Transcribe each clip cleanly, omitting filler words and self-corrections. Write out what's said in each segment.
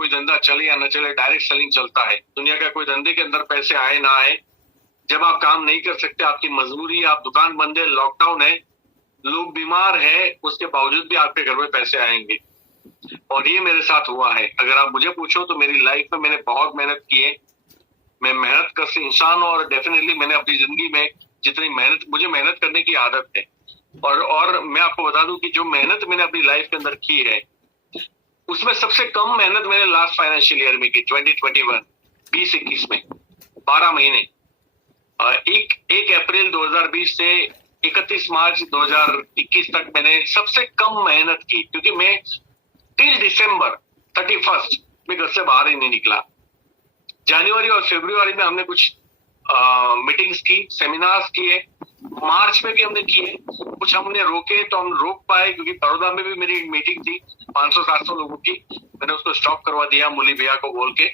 कोई धंधा चले या न चले, डायरेक्ट सेलिंग चलता है। दुनिया का कोई धंधे के अंदर पैसे आए ना आए, जब आप काम नहीं कर सकते, आपकी मजबूरी है, आप दुकान बंद है, लॉकडाउन है, लोग बीमार है, उसके बावजूद भी आपके घर में पैसे आएंगे। और ये मेरे साथ हुआ है। अगर आप मुझे पूछो तो मेरी लाइफ में मैंने बहुत मेहनत की है। मैं मेहनत कर इंसान हूं, और डेफिनेटली मैंने अपनी जिंदगी में जितनी मुझे मेहनत करने की आदत है। और मैं आपको बता दूं कि जो मेहनत मैंने अपनी लाइफ के अंदर की है, उसमें सबसे कम मेहनत मैंने लास्ट फाइनेंशियल ईयर में की, 2021 2021 में 12 महीने। एक अप्रैल 2020 से 31 मार्च 2021 तक मैंने सबसे कम मेहनत की, क्योंकि मैं टिल दिसंबर 31 में घर से बाहर ही नहीं निकला। जनवरी और फरवरी में हमने कुछ मीटिंग्स की, सेमिनार्स किए, मार्च में भी हमने किए, कुछ हमने रोके तो हम रोक पाए, क्योंकि बड़ौदा में भी मेरी एक मीटिंग थी 500-700 लोगों की, मैंने उसको स्टॉप करवा दिया मुरली भैया को बोल के।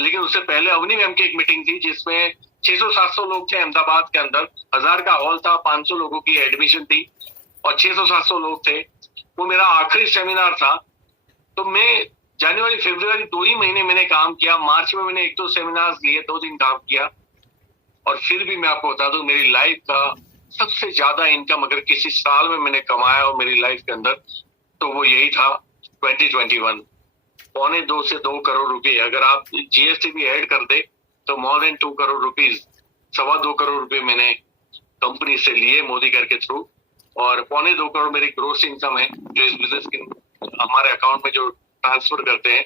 लेकिन उससे पहले अवनी मैम की एक मीटिंग थी जिसमें 600-700 लोग थे अहमदाबाद के अंदर, 1000 का हॉल था, 500 लोगों की एडमिशन थी और 600-700 लोग थे। वो मेरा आखिरी सेमिनार था। तो मैं जनवरी फरवरी 2 ही महीने मैंने काम किया। मार्च में मैंने 1-2 सेमिनार्स लिए, 2 दिन काम किया। और फिर भी मैं आपको बता दूं, मेरी लाइफ का सबसे ज्यादा इनकम अगर किसी साल में मैंने कमाया हो मेरी लाइफ के अंदर, तो वो यही था 2021, 1.25 से 2 करोड़ रुपए। अगर आप जीएसटी भी ऐड कर दे तो more than 2 crore rupees, 2.25 crore रुपए मैंने कंपनी से लिए मोदी कर के थ्रू। और 1.25 करोड़ मेरी ग्रोस इनकम है, जो इस बिजनेस की हमारे अकाउंट में जो ट्रांसफर करते हैं,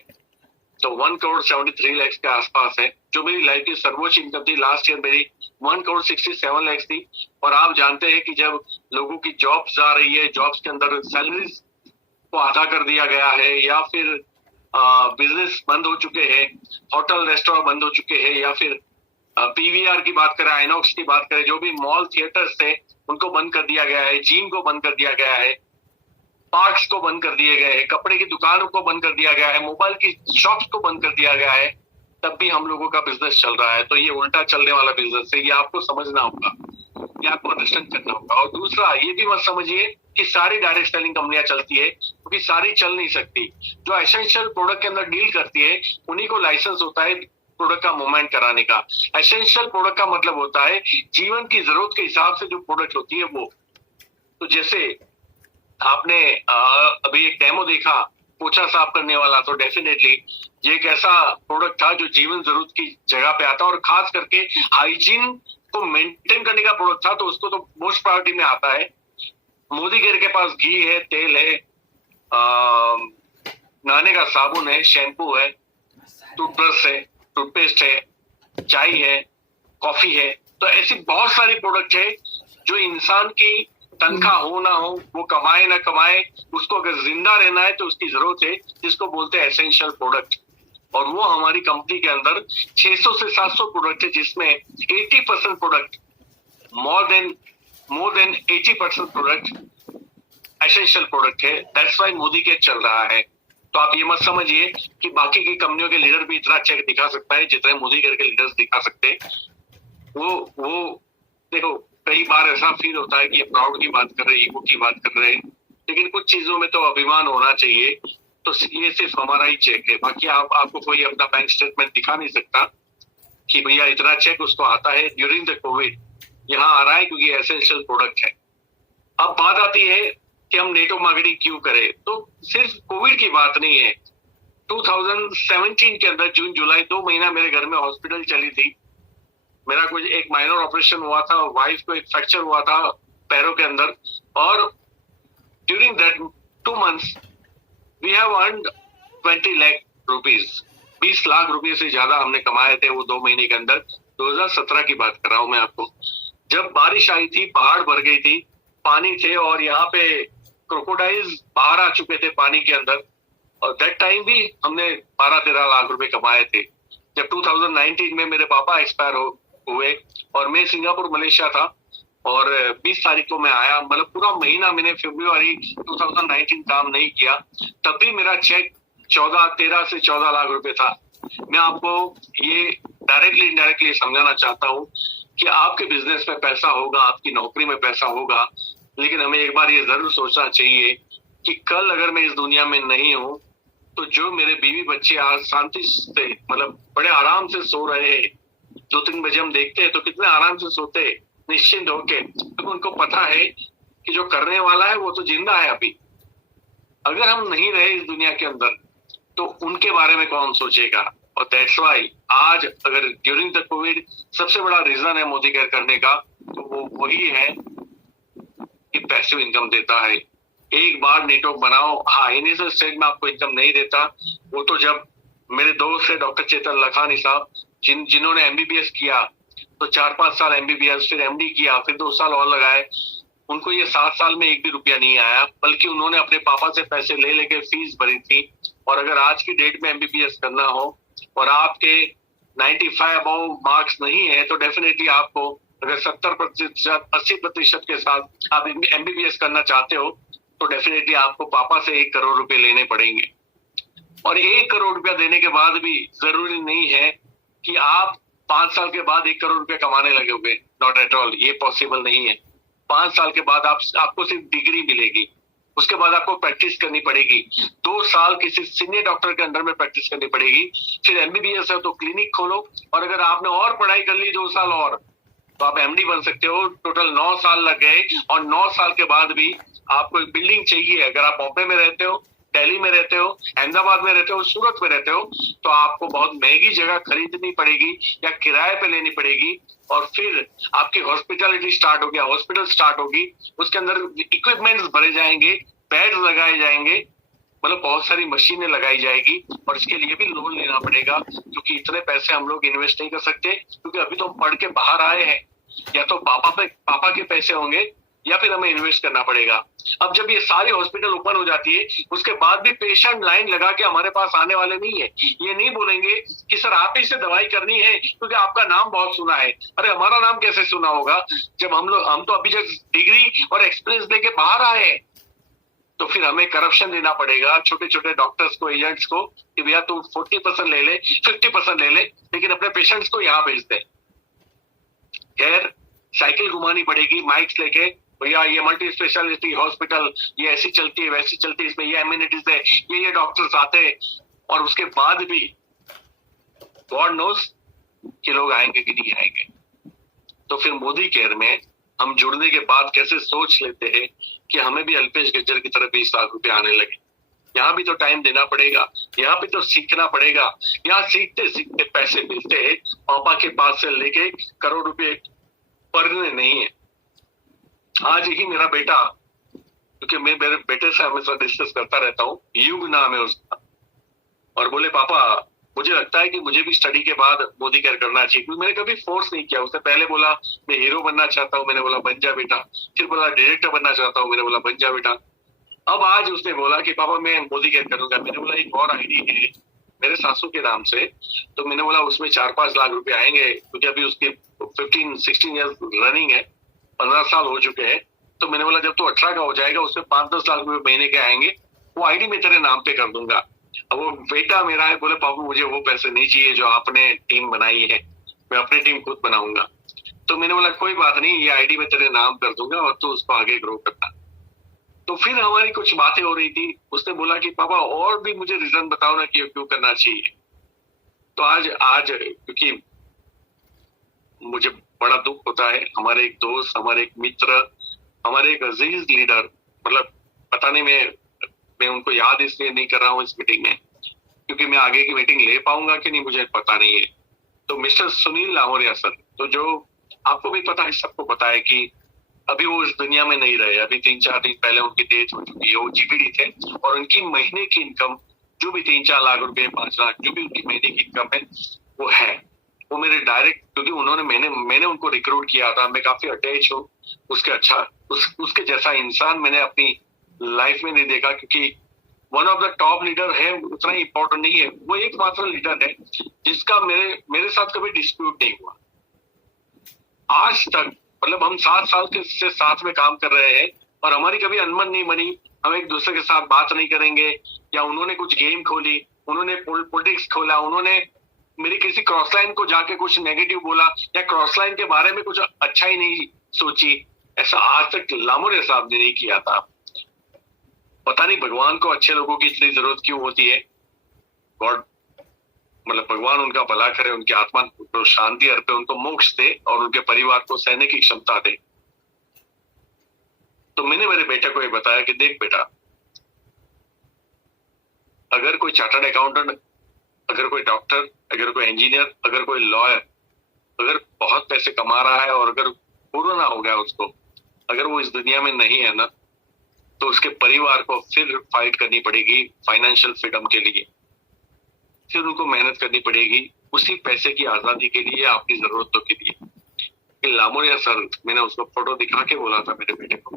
तो 1 करोड़ 73 लाख के आसपास है, जो मेरी लाइफ की सर्वोच्च इनकम थी। लास्ट ईयर मेरी 1 करोड़ 67 लाख थी। और आप जानते हैं कि जब लोगों की जॉब्स आ रही है, जॉब्स के अंदर सैलरीज को आधा कर दिया गया है, या फिर बिजनेस बंद हो चुके हैं, होटल रेस्टोरेंट बंद हो चुके हैं, या फिर पीवीआर की बात करें, आइनॉक्स की बात करें, जो भी मॉल थिएटर्स थे उनको बंद कर दिया गया है, जिम को बंद कर दिया गया है, पार्क्स को बंद कर दिए गए हैं, कपड़े की दुकानों को बंद कर दिया गया है, मोबाइल की शॉप्स को बंद कर दिया गया है, तब भी हम लोगों का बिजनेस चल रहा है। तो ये उल्टा चलने वाला बिजनेस है, ये आपको समझना होगा, ये आपको अंडरस्टैंड करना होगा। और दूसरा ये भी मत समझिए कि सारी डायरेक्ट सेलिंग कंपनियां चलती है, क्योंकि सारी चल नहीं सकती। जो एसेंशियल प्रोडक्ट के अंदर डील करती है, उन्हीं को लाइसेंस होता है प्रोडक्ट का मूवमेंट कराने का। एसेंशियल प्रोडक्ट का मतलब होता है जीवन की जरूरत के हिसाब से जो प्रोडक्ट होती है वो। तो जैसे आपने अभी एक डेमो देखा पोछा साफ करने वाला, तो डेफिनेटली ये एक ऐसा प्रोडक्ट था जो जीवन जरूरत की जगह पे आता है, और खास करके हाइजीन को मेंटेन करने का प्रोडक्ट था, तो उसको तो मोस्ट प्रायोरिटी में आता है। मोदी केयर के पास घी है, तेल है, नहाने का साबुन है, शैम्पू है, टूथब्रश है, टूथपेस्ट है, चाय है, कॉफी है। तो ऐसी बहुत सारी प्रोडक्ट है जो इंसान की तनख्वाह हो ना हो, वो कमाए ना कमाए, उसको अगर जिंदा रहना है तो उसकी जरूरत है, जिसको बोलते हैं एसेंशियल प्रोडक्ट। और वो हमारी कंपनी के अंदर 600 से 700 प्रोडक्ट है, जिसमें 80% product, more than 80% product essential product है। दैट्स व्हाई मोदी के चल रहा है। तो आप ये मत समझिए कि बाकी की कंपनियों के लीडर भी इतना चेक दिखा सकता है जितने मोदी के लीडर्स दिखा सकते हैं। वो देखो, कई बार ऐसा फील होता है कि ये प्राउड की बात कर रहे हैं, ईगो की बात कर रहे हैं, लेकिन कुछ चीजों में तो अभिमान होना चाहिए। तो ये सिर्फ हमारा ही चेक है, बाकी आपको कोई अपना बैंक स्टेटमेंट दिखा नहीं सकता कि भैया इतना चेक उसको आता है। ड्यूरिंग द कोविड यहाँ आ रहा है क्योंकि एसेंशियल प्रोडक्ट है। अब बात आती है कि हम नेटवर्क मार्केटिंग क्यों करें, तो सिर्फ कोविड की बात नहीं है। 2017 के अंदर जून जुलाई 2 महीना मेरे घर में हॉस्पिटल चली थी। मेरा कुछ एक माइनर ऑपरेशन हुआ था, वाइफ को एक फ्रैक्चर हुआ था पैरों के अंदर, और during that 2 months we have earned 20 lakh rupees, 20 lakh रुपए से ज्यादा हमने कमाए थे वो 2 महीने के अंदर। 2017 की बात कर रहा हूं मैं आपको, जब बारिश आई थी, पहाड़ भर गई थी, पानी थे, और यहाँ पे क्रोकोडाइल्स बाहर आ चुके थे पानी के अंदर, और दैट टाइम भी हमने 12-13 लाख रुपए कमाए थे। जब 2019 में मेरे पापा एक्सपायर हुए और मैं सिंगापुर मलेशिया था, और 20 तारीख को मैं आया, मतलब पूरा महीना मैंने फरवरी 2019 काम नहीं किया, तब भी मेरा चेक 13 से 14 लाख रुपए था। मैं आपको ये डायरेक्टली इनडायरेक्टली समझाना चाहता हूँ कि आपके बिजनेस में पैसा होगा, आपकी नौकरी में पैसा होगा, लेकिन हमें एक बार ये जरूर सोचना चाहिए कि कल अगर मैं इस दुनिया में नहीं हूँ तो जो मेरे बीवी बच्चे आज शांति से मतलब बड़े आराम से सो रहे हैं, 2-3 बजे हम देखते हैं तो कितने आराम से सोते हैं निश्चिंत होके, तो उनको पता है कि जो करने वाला है वो तो जिंदा है अभी। अगर हम नहीं रहे इस दुनिया के अंदर तो उनके बारे में कौन सोचेगा। और दैट्स वाई आज अगर ड्यूरिंग द कोविड सबसे बड़ा रीजन है मोदी केयर करने का, तो वो वही है कि पैसिव इनकम देता है। एक बार नेटवर्क बनाओ, हाँ इनिशियल स्टेज में आपको इनकम नहीं देता, वो तो जब मेरे दोस्त है डॉक्टर चेतन लखानी साहब जिन्होंने एमबीबीएस किया, तो 4-5 साल एमबीबीएस फिर एमडी किया, फिर 2 साल और लगाए, उनको ये 7 साल में एक भी रुपया नहीं आया, बल्कि उन्होंने अपने पापा से पैसे ले लेके फीस भरी थी। और अगर आज की डेट में एमबीबीएस करना हो और आपके 95 अबव मार्क्स नहीं है, तो डेफिनेटली आपको अगर 70%, 80% के साथ आप एमबीबीएस करना चाहते हो, तो डेफिनेटली आपको पापा से 1 करोड़ रुपए लेने पड़ेंगे। और 1 करोड़ रुपया देने के बाद भी जरूरी नहीं है कि आप 5 साल के बाद 1 करोड़ रुपया कमाने लगे होंगे, नॉट एट ऑल, ये पॉसिबल नहीं है। 5 साल के बाद आपको सिर्फ डिग्री मिलेगी, उसके बाद आपको प्रैक्टिस करनी पड़ेगी, 2 साल किसी सीनियर डॉक्टर के अंडर में प्रैक्टिस करनी पड़ेगी, फिर एमबीबीएस है तो क्लिनिक खोलो, और अगर आपने और पढ़ाई कर ली 2 साल और, तो आप एमडी बन सकते हो। टोटल 9 साल लग गए, और 9 साल के बाद भी आपको एक बिल्डिंग चाहिए। अगर आप बॉम्बे में रहते हो, दिल्ली में रहते हो, अहमदाबाद में रहते हो, सूरत में रहते हो, तो आपको बहुत महंगी जगह खरीदनी पड़ेगी या किराए पे लेनी पड़ेगी, और फिर आपकी हॉस्पिटलिटी स्टार्ट हो गया, हॉस्पिटल स्टार्ट होगी, उसके अंदर इक्विपमेंट्स भरे जाएंगे, बेड्स लगाए जाएंगे, मतलब बहुत सारी मशीनें लगाई जाएगी, और इसके लिए भी लोन लेना पड़ेगा, क्योंकि इतने पैसे हम लोग इन्वेस्ट नहीं कर सकते, क्योंकि अभी तो हम पढ़ के बाहर आए हैं। या तो पापा के पैसे होंगे, या फिर हमें इन्वेस्ट करना पड़ेगा। अब जब ये सारी हॉस्पिटल ओपन हो जाती है, उसके बाद भी पेशेंट लाइन लगा के हमारे पास आने वाले नहीं है। ये नहीं बोलेंगे कि सर आप ही से दवाई करनी है क्योंकि आपका नाम बहुत सुना है। अरे हमारा नाम कैसे सुना होगा जब हम तो अभी जस्ट डिग्री और एक्सपीरियंस लेके बाहर आए हैं। तो फिर हमें करप्शन देना पड़ेगा छोटे छोटे डॉक्टर्स को, एजेंट्स को, कि भैया तू 40% ले ले, 50% ले ले, लेकिन अपने पेशेंट्स को यहाँ भेज दे। खैर साइकिल घुमानी पड़ेगी माइक्स लेके, भैया ये मल्टी स्पेशलिटी हॉस्पिटल, ये ऐसी चलती है वैसी चलती है, इसमें ये एमिनिटीज है, ये डॉक्टर्स आते हैं, और उसके बाद भी गॉड नोस कि लोग आएंगे कि नहीं आएंगे। तो फिर मोदी केयर में हम जुड़ने के बाद कैसे सोच लेते हैं कि हमें भी अल्पेश गज्जर की तरह 20 लाख रुपए आने लगे। यहाँ भी तो टाइम देना पड़ेगा, यहाँ भी तो सीखना पड़ेगा। यहाँ सीखते सीखते पैसे मिलते हैं, पापा के पास से लेके करोड़ रुपए पढ़ने नहीं है। आज ही मेरा बेटा, क्योंकि मैं मेरे बेटे से हमेशा डिस्कस करता रहता हूँ, युग नाम है उसका, और बोले पापा मुझे लगता है कि मुझे भी स्टडी के बाद मोदी केयर करना चाहिए। क्योंकि मैंने कभी फोर्स नहीं किया। उसने पहले बोला मैं हीरो बनना चाहता हूँ, मैंने बोला बन जा बेटा। फिर बोला डायरेक्टर बनना चाहता हूँ, मैंने बोला बन जा बेटा। अब आज उसने बोला कि पापा मैं मोदी केयर करूंगा। मैंने बोला एक और आईडी है मेरे सासू के नाम से, तो मैंने बोला उसमें 4-5 लाख रुपए आएंगे, क्योंकि अभी उसकी 15-16 ईयर्स रनिंग है, 15 साल हो चुके हैं। तो मैंने बोला जब तू 18 का हो जाएगा उसमें 5-10 लाख रुपए महीने के आएंगे, वो आईडी मैं तेरे नाम पे कर दूंगा। अब वो बेटा मेरा है, बोले पापा मुझे वो पैसे नहीं चाहिए जो आपने टीम बनाई है, मैं अपनी टीम खुद बनाऊंगा। तो मैंने बोला कोई बात नहीं, ये आईडी मैं तेरे नाम कर दूंगा और तू उसको आगे ग्रो करना। तो फिर हमारी कुछ बातें हो रही थी। उसने बोला कि पापा और भी मुझे रीजन बताओ ना कि क्यों करना चाहिए। तो आज क्योंकि मुझे बड़ा दुख होता है, हमारे एक दोस्त, हमारे एक मित्र, हमारे एक अजीज लीडर, मतलब पता नहीं मैं उनको याद इसलिए नहीं कर रहा हूँ इस मीटिंग में क्योंकि मैं आगे की मीटिंग ले पाऊंगा कि नहीं मुझे पता नहीं है। तो मिस्टर सुनील लाहोरिया सर, तो जो आपको भी पता है, सबको पता है कि अभी वो इस दुनिया में नहीं रहे। अभी 3-4 दिन पहले उनकी डेथ हो चुकी है। वो जीपीडी थे और उनकी महीने की इनकम जो भी 3-4 लाख रुपए, 5 लाख, जो भी उनकी महीने की इनकम है वो है। वो मेरे डायरेक्ट, क्योंकि उन्होंने मैंने उनको रिक्रूट किया था, मैं काफी अटैच हूँ उसके। उसके जैसा इंसान मैंने अपनी लाइफ में नहीं देखा, क्योंकि one of the top leader है, उतना इंपॉर्टेंट नहीं है। वो एकमात्र लीडर है जिसका मेरे साथ कभी डिस्प्यूट नहीं हुआ आज तक। मतलब हम 7 साल से साथ में काम कर रहे हैं और हमारी कभी अनबन नहीं बनी। हम एक दूसरे के साथ बात नहीं करेंगे, या उन्होंने कुछ गेम खोली, उन्होंने पॉलिटिक्स खोला, उन्होंने मेरी किसी क्रॉस लाइन को जाके कुछ नेगेटिव बोला, या क्रॉस लाइन के बारे में कुछ अच्छा ही नहीं सोची, ऐसा आज तक लामोरिया साहब ने नहीं किया था। पता नहीं भगवान को अच्छे लोगों की इतनी जरूरत क्यों होती है, गॉड मतलब भगवान उनका भला करे, उनकी आत्मा को शांति अर्पे, उनको मोक्ष दे और उनके परिवार को सहने की क्षमता दे। तो मैंने मेरे बेटे को ये बताया कि देख बेटा, अगर कोई चार्टर्ड अकाउंटेंट, अगर कोई डॉक्टर, अगर कोई इंजीनियर, अगर कोई लॉयर अगर बहुत पैसे कमा रहा है और अगर कोरोना हो गया उसको, अगर वो इस दुनिया में नहीं है ना, तो उसके परिवार को फिर फाइट करनी पड़ेगी फाइनेंशियल फ्रीडम के लिए, फिर उनको मेहनत करनी पड़ेगी उसी पैसे की आजादी के लिए, आपकी जरूरतों के लिए। लामोरिया सर, मैंने उसको फोटो दिखा के बोला था मेरे बेटे को,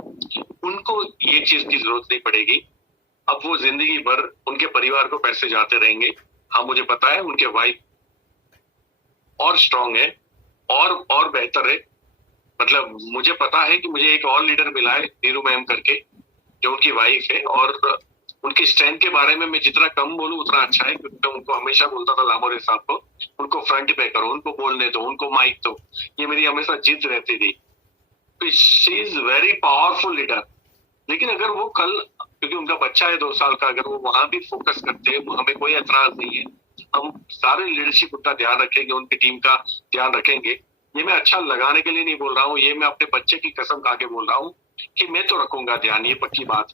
उनको ये चीज की जरूरत नहीं पड़ेगी। अब वो जिंदगी भर उनके परिवार को पैसे जाते रहेंगे। हाँ, मुझे पता है उनके वाइफ और स्ट्रांग है और बेहतर है। मतलब मुझे पता है कि मुझे एक और लीडर मिला है, नीरू मैम करके, जो उनकी वाइफ है, और उनकी स्ट्रेंथ के बारे में मैं जितना कम बोलूं उतना अच्छा है, क्योंकि मैं उनको हमेशा बोलता था लामोरे साहब को, उनको फ्रंट पे करो, उनको बोलने दो, उनको माइक दो, ये मेरी हमेशा जिद रहती थी। She is very powerful leader. लेकिन अगर वो कल, क्योंकि उनका बच्चा है 2 साल का, अगर वो वहां भी फोकस करते हैं, हमें कोई एतराज नहीं है, हम सारे लीडरशिप उनका ध्यान रखेंगे, उनकी टीम का ध्यान रखेंगे। ये मैं अच्छा लगाने के लिए नहीं बोल रहा हूँ, ये मैं अपने बच्चे की कसम खा के बोल रहा हूँ कि मैं तो रखूंगा ध्यान, ये पक्की बात।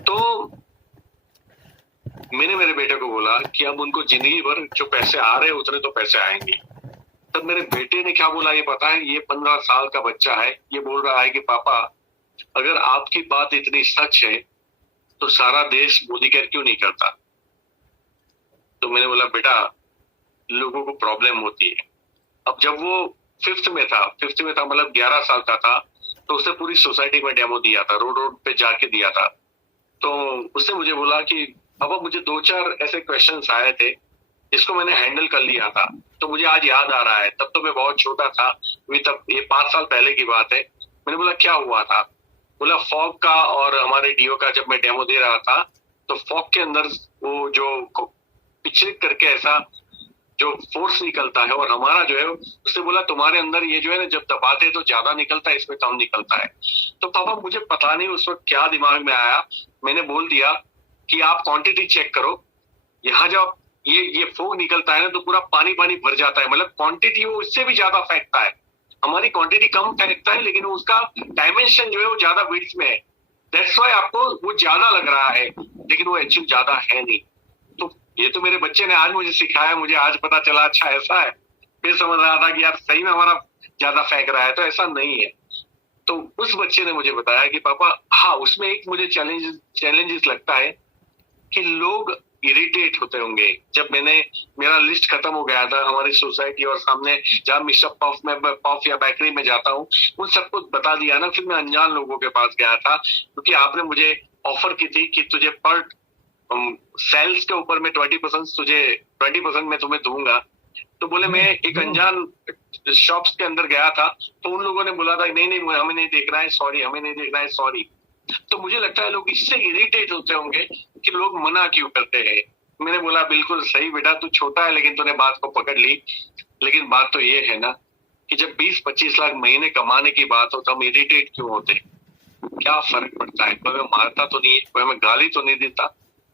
तो मैंने मेरे बेटे को बोला कि अब उनको जिंदगी भर जो पैसे आ रहे हैं उतने तो पैसे आएंगे। तब मेरे बेटे ने क्या बोला ये पता है? ये 15 साल का बच्चा है, ये बोल रहा है कि पापा, अगर आपकी बात इतनी सच है तो सारा देश मोदी केयर क्यों नहीं करता? तो मैंने बोला बेटा, लोगों को प्रॉब्लम होती है। अब जब वो फिफ्थ में था मतलब 11 साल का था, तो उसने पूरी सोसाइटी में डेमो दिया था, रोड पे जाके दिया था। तो उसने मुझे बोला कि पापा, मुझे 2-4 ऐसे क्वेश्चंस आए थे जिसको मैंने हैंडल कर लिया था, तो मुझे आज याद आ रहा है। तब तो मैं बहुत छोटा था, तब ये 5 साल पहले की बात है। मैंने बोला क्या हुआ था? बोला फॉग का और हमारे डीओ का जब मैं डेमो दे रहा था, तो फॉग के अंदर वो जो पिछले करके ऐसा जो फोर्स निकलता है, और हमारा जो है, उसने बोला तुम्हारे अंदर ये जो है ना, जब दबाते तो ज्यादा निकलता है, इसमें कम निकलता है। तो पापा, मुझे पता नहीं उस वक्त क्या दिमाग में आया, मैंने बोल दिया कि आप क्वांटिटी चेक करो, यहाँ जब ये फोग निकलता है ना, तो पूरा पानी पानी भर जाता है, मतलब क्वांटिटी वो इससे भी ज्यादा फेंकता है। हमारी क्वांटिटी कम फेंकता है, लेकिन उसका डायमेंशन जो है वो ज्यादा विड्थ में है। दैट्स व्हाई आपको वो ज्यादा लग रहा है, लेकिन वो एक्चुअली ज्यादा है नहीं। तो ये तो मेरे बच्चे ने आज मुझे सिखाया, मुझे आज पता चला, अच्छा ऐसा है। फिर समझ रहा था कि यार सही में हमारा ज्यादा फेंक रहा है, तो ऐसा नहीं है। तो उस बच्चे ने मुझे बताया कि पापा, हाँ, उसमें एक मुझे चैलेंजेस लगता है कि लोग इरिटेट होते होंगे। जब मेरा लिस्ट खत्म हो गया था हमारी सोसाइटी और सामने जहाँ मिस्टर पफ या बेकरी में जाता हूँ, उन सबको बता दिया ना, फिर मैं अनजान लोगों के पास गया था, क्योंकि आपने मुझे ऑफर की थी कि तुझे पर सेल्स के ऊपर में 20% मैं तुम्हें दूंगा। तो बोले, मैं एक अनजान शॉप्स के अंदर गया था, तो उन लोगों ने बोला था नहीं हमें नहीं देखना है, सॉरी, हमें नहीं देखना है, सॉरी। तो मुझे लगता है लोग इससे इरिटेट होते होंगे कि लोग मना क्यों करते हैं। मैंने बोला बिल्कुल सही बेटा, तू छोटा है लेकिन तूने बात को पकड़ ली। लेकिन बात तो ये है ना कि जब 20-25 लाख महीने कमाने की बात हो तो हम इरिटेट क्यों होते? क्या फर्क पड़ता है? कोई हमें मारता तो नहीं, कोई हमें गाली तो नहीं देता,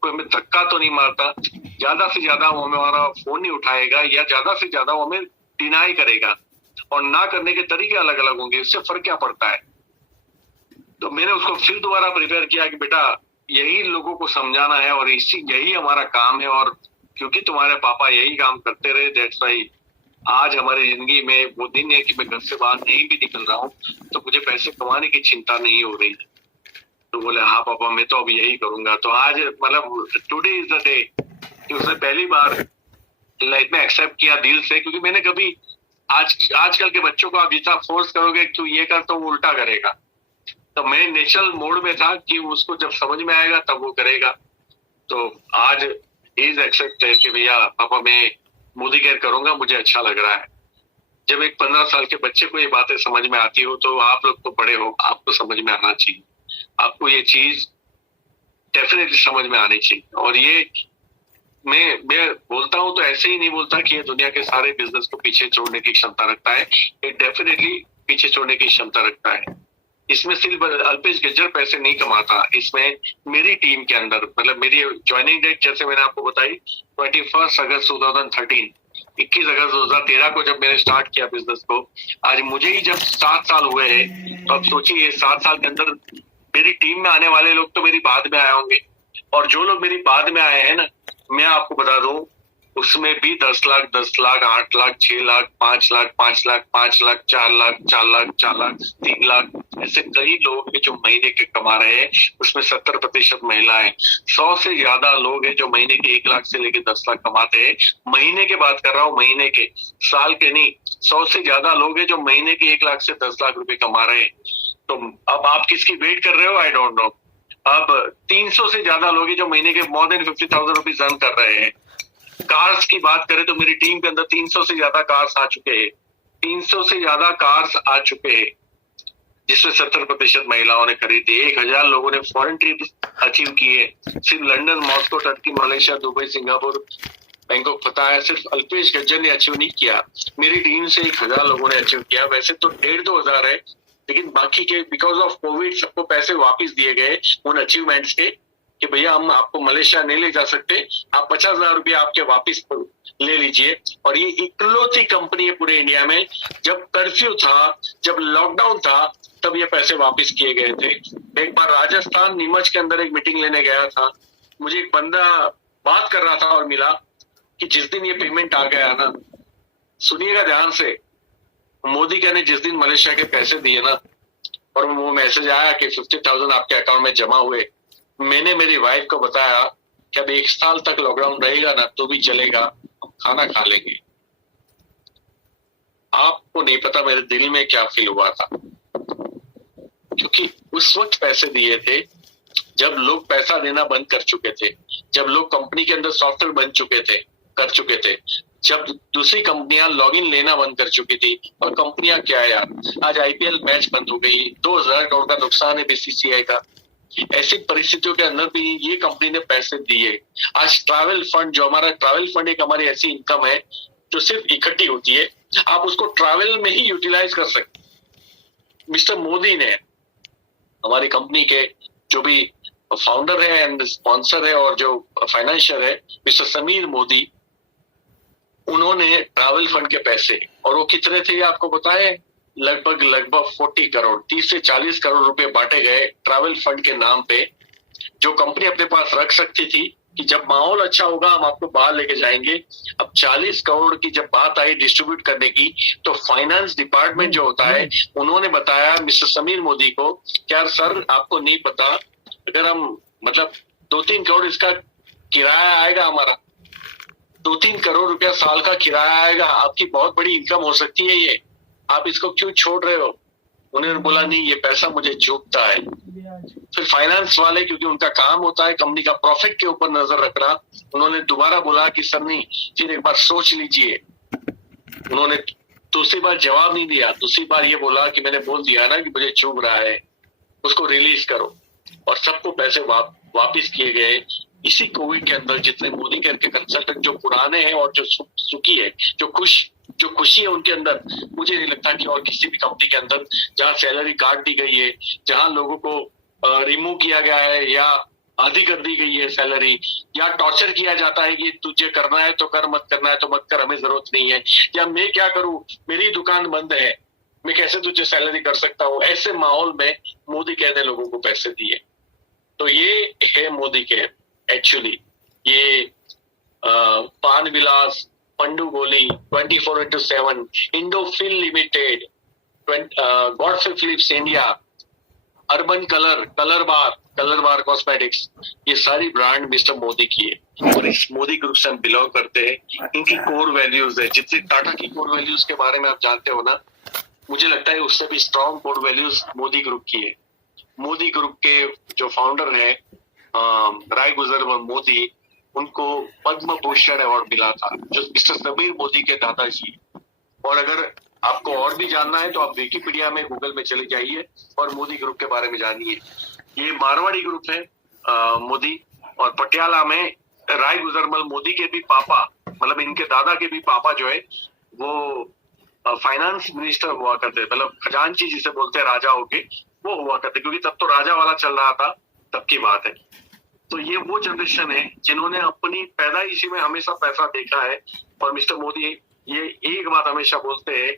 कोई हमें धक्का तो नहीं मारता। ज्यादा से ज्यादा वो हमारा फोन नहीं उठाएगा, या ज्यादा से ज्यादा वो हमें डिनाई करेगा, और ना करने के तरीके अलग अलग होंगे। इससे फर्क क्या पड़ता है? तो मैंने उसको फिर दोबारा प्रिपेयर किया कि बेटा, यही लोगों को समझाना है और यही हमारा काम है, और क्योंकि तुम्हारे पापा यही काम करते रहे, दैट्स व्हाई आज हमारी जिंदगी में वो दिन है कि मैं घर से बाहर नहीं भी निकल रहा हूँ, तो मुझे पैसे कमाने की चिंता नहीं हो रही। तो बोले हाँ पापा, मैं तो अब यही करूंगा। तो आज मतलब टुडे इज द डे कि उसने पहली बार लाइफ में एक्सेप्ट किया दिल से, क्योंकि मैंने कभी आजकल के बच्चों को आप जितना फोर्स करोगे तू ये कर, तो वो उल्टा करेगा। तो मैं नेचुरल मोड में था कि उसको जब समझ में आएगा तब वो करेगा। तो आज इज एक्सेप्ट है कि भैया पापा, मैं मोदी केयर करूंगा, मुझे अच्छा लग रहा है। जब एक 15 साल के बच्चे को ये बातें समझ में आती हो, तो आप लोग तो बड़े हो, आपको समझ में आना चाहिए, आपको ये चीज डेफिनेटली समझ में आनी चाहिए। और ये मैं बोलता हूँ तो ऐसे ही नहीं बोलता कि ये दुनिया के सारे बिजनेस को पीछे छोड़ने की क्षमता रखता है, ये डेफिनेटली पीछे छोड़ने की क्षमता रखता है। इसमें सिर्फ अल्पेश गज्जर पैसे नहीं कमाता, इसमें मेरी टीम के अंदर, मतलब मेरी ज्वाइनिंग डेट जैसे मैंने आपको बताई 21 अगस्त 2013, 21 अगस्त 2013 को जब मैंने स्टार्ट किया बिजनेस को, आज मुझे ही जब 7 साल हुए हैं, तो अब सोचिए 7 साल के अंदर मेरी टीम में आने वाले लोग तो मेरी बाद में आए होंगे, और जो लोग मेरी बाद में आए हैं ना, मैं आपको बता दूं उसमें भी 10 लाख, 10 लाख, 8 लाख, 6 लाख, 5 लाख, 5 लाख, 5 लाख, 4 लाख, 4 लाख, 4 लाख, 3 लाख, ऐसे कई लोग हैं जो महीने के कमा रहे हैं। उसमें 70% महिलाएं। 100 से ज्यादा लोग हैं जो महीने के 1 लाख से लेकर 10 लाख कमाते हैं। महीने के बात कर रहा हूँ, महीने के, साल के नहीं। 100 से ज्यादा लोग हैं जो महीने के 1 लाख से 10 लाख रुपए कमा रहे हैं। तो अब आप किसकी वेट कर रहे हो, आई डोंट नो। अब 300 से ज्यादा लोग हैं जो महीने के मोर देन 50,000 रुपीज अर्न कर रहे हैं। कार्स की बात करें तो मेरी टीम के अंदर 300 से ज्यादा कार्स आ चुके हैं, 300 से ज्यादा कार्स आ चुके हैं, जिसमें 70% महिलाओं ने खरीदी। 1000 लोगों ने फॉरेन ट्रिप अचीव किए, सिर्फ London, Moscow, Turkey, Malaysia, Dubai, Singapore, Bangkok, पता है सिर्फ अल्पेश गज्जर ने अचीव नहीं किया, मेरी टीम से 1000 लोगों ने अचीव किया। वैसे तो 1500 है, लेकिन बाकी के बिकॉज ऑफ कोविड सबको पैसे वापस दिए गए उन अचीवमेंट्स के, कि भैया हम आपको मलेशिया नहीं ले जा सकते, आप 50,000 रुपया आपके वापस ले लीजिए। और ये इकलौती कंपनी है पूरे इंडिया में, जब कर्फ्यू था, जब लॉकडाउन था, तब ये पैसे वापस किए गए थे। एक बार राजस्थान नीमच के अंदर एक मीटिंग लेने गया था, मुझे एक बंदा बात कर रहा था और मिला कि जिस दिन ये पेमेंट आ गया ना, सुनिएगा ध्यान से, मोदी के ने जिस दिन मलेशिया के पैसे दिए ना, और वो मैसेज आया कि 50,000 आपके अकाउंट में जमा हुए, मैंने मेरी वाइफ को बताया कि अब 1 साल तक लॉकडाउन रहेगा ना तो भी चलेगा, खाना खा लेंगे। आपको नहीं पता मेरे दिल में क्या फील हुआ था, क्योंकि उस वक्त पैसे दिए थे जब लोग पैसा देना बंद कर चुके थे, जब लोग कंपनी के अंदर सॉफ्टवेयर कर चुके थे, जब दूसरी कंपनियां लॉगिन लेना बंद कर चुकी थी। और कंपनियां क्या है यार, आज आईपीएल मैच बंद हो गई, 2000 करोड़ का नुकसान है बीसीसीआई का। ऐसी परिस्थितियों के अंदर भी ये कंपनी ने पैसे दिए। आज ट्रैवल फंड, जो हमारा ट्रैवल फंड एक हमारी ऐसी इनकम है जो सिर्फ इकट्ठी होती है, आप उसको ट्रैवल में ही यूटिलाइज कर सकते। मिस्टर मोदी ने, हमारी कंपनी के जो भी फाउंडर है एंड स्पॉन्सर है और जो फाइनेंशियर है, मिस्टर समीर मोदी, उन्होंने ट्रैवल फंड के पैसे, और वो कितने थे आपको बताए, लगभग 40 करोड़, 30 से 40 करोड़ रुपए बांटे गए ट्रैवल फंड के नाम पे, जो कंपनी अपने पास रख सकती थी कि जब माहौल अच्छा होगा हम आपको बाहर लेके जाएंगे। अब 40 करोड़ की जब बात आई डिस्ट्रीब्यूट करने की, तो फाइनेंस डिपार्टमेंट जो होता है, उन्होंने बताया मिस्टर समीर मोदी को, क्या सर आपको नहीं पता, अगर हम मतलब 2-3 करोड़ इसका किराया आएगा, हमारा 2-3 करोड़ रुपया साल का किराया आएगा, आपकी बहुत बड़ी इनकम हो सकती है ये, आप इसको क्यों छोड़ रहे हो। उन्होंने बोला नहीं, ये पैसा मुझे चूकता है। फिर फाइनेंस वाले, क्योंकि उनका काम होता है कंपनी का प्रॉफिट के ऊपर नजर रखना, उन्होंने दोबारा बोला कि सर नहीं, फिर एक बार सोच लीजिए। उन्होंने दूसरी बार जवाब नहीं दिया, दूसरी बार ये बोला कि मैंने बोल दिया ना कि मुझे चूक रहा है, उसको रिलीज करो। और सबको पैसे वापिस किए गए। इसी कोविड के अंदर जितने मोदी केयर के कंसल्टेंट जो पुराने हैं और जो सुखी है, जो खुशी है उनके अंदर, मुझे नहीं लगता कि और किसी भी कंपनी के अंदर, जहां सैलरी काट दी गई है, जहां लोगों को रिमूव किया गया है या आधी कर दी गई है सैलरी, या टॉर्चर किया जाता है कि तुझे करना है तो कर, मत करना है तो मत कर, हमें जरूरत नहीं है, या मैं क्या करूं, मेरी दुकान बंद है, मैं कैसे तुझे सैलरी कर सकता हूं। ऐसे माहौल में मोदी कहते लोगों को पैसे दिए। तो ये है मोदी के एक्चुअली, ये पान विलास, पंडू गोली, 24/7, Indofil limited, Godfrey Phillips India, urban colour bar cosmetics, ये सारी ब्रांड मिस्टर मोदी की है और इस मोदी ग्रुप से हम बिलोंग करते हैं। इनकी कोर वैल्यूज है, जितनी टाटा की कोर वैल्यूज के बारे में आप जानते हो ना, मुझे लगता है उससे भी strong core values Modi group की है। मोदी ग्रुप के जो फाउंडर है राय गुजरवल मोदी, उनको पद्म भूषण अवार्ड मिला था, जो मिस्टर समीर मोदी के दादाजी। और अगर आपको और भी जानना है तो आप विकिपीडिया में, गूगल में चले जाइए और मोदी ग्रुप के बारे में जानिए। ये मारवाड़ी ग्रुप है मोदी, और पटियाला में राय गुजरमल मोदी के भी पापा, मतलब इनके दादा के भी पापा जो है वो फाइनेंस मिनिस्टर हुआ करते, मतलब खजांची जिसे बोलते हैं राजाओं के, वो हुआ करते, क्योंकि तब तो राजा वाला चल रहा था, तब की बात है। तो ये वो जनरेशन है जिन्होंने अपनी पैदाइशी में हमेशा पैसा देखा है। और मिस्टर मोदी ये एक बात हमेशा बोलते हैं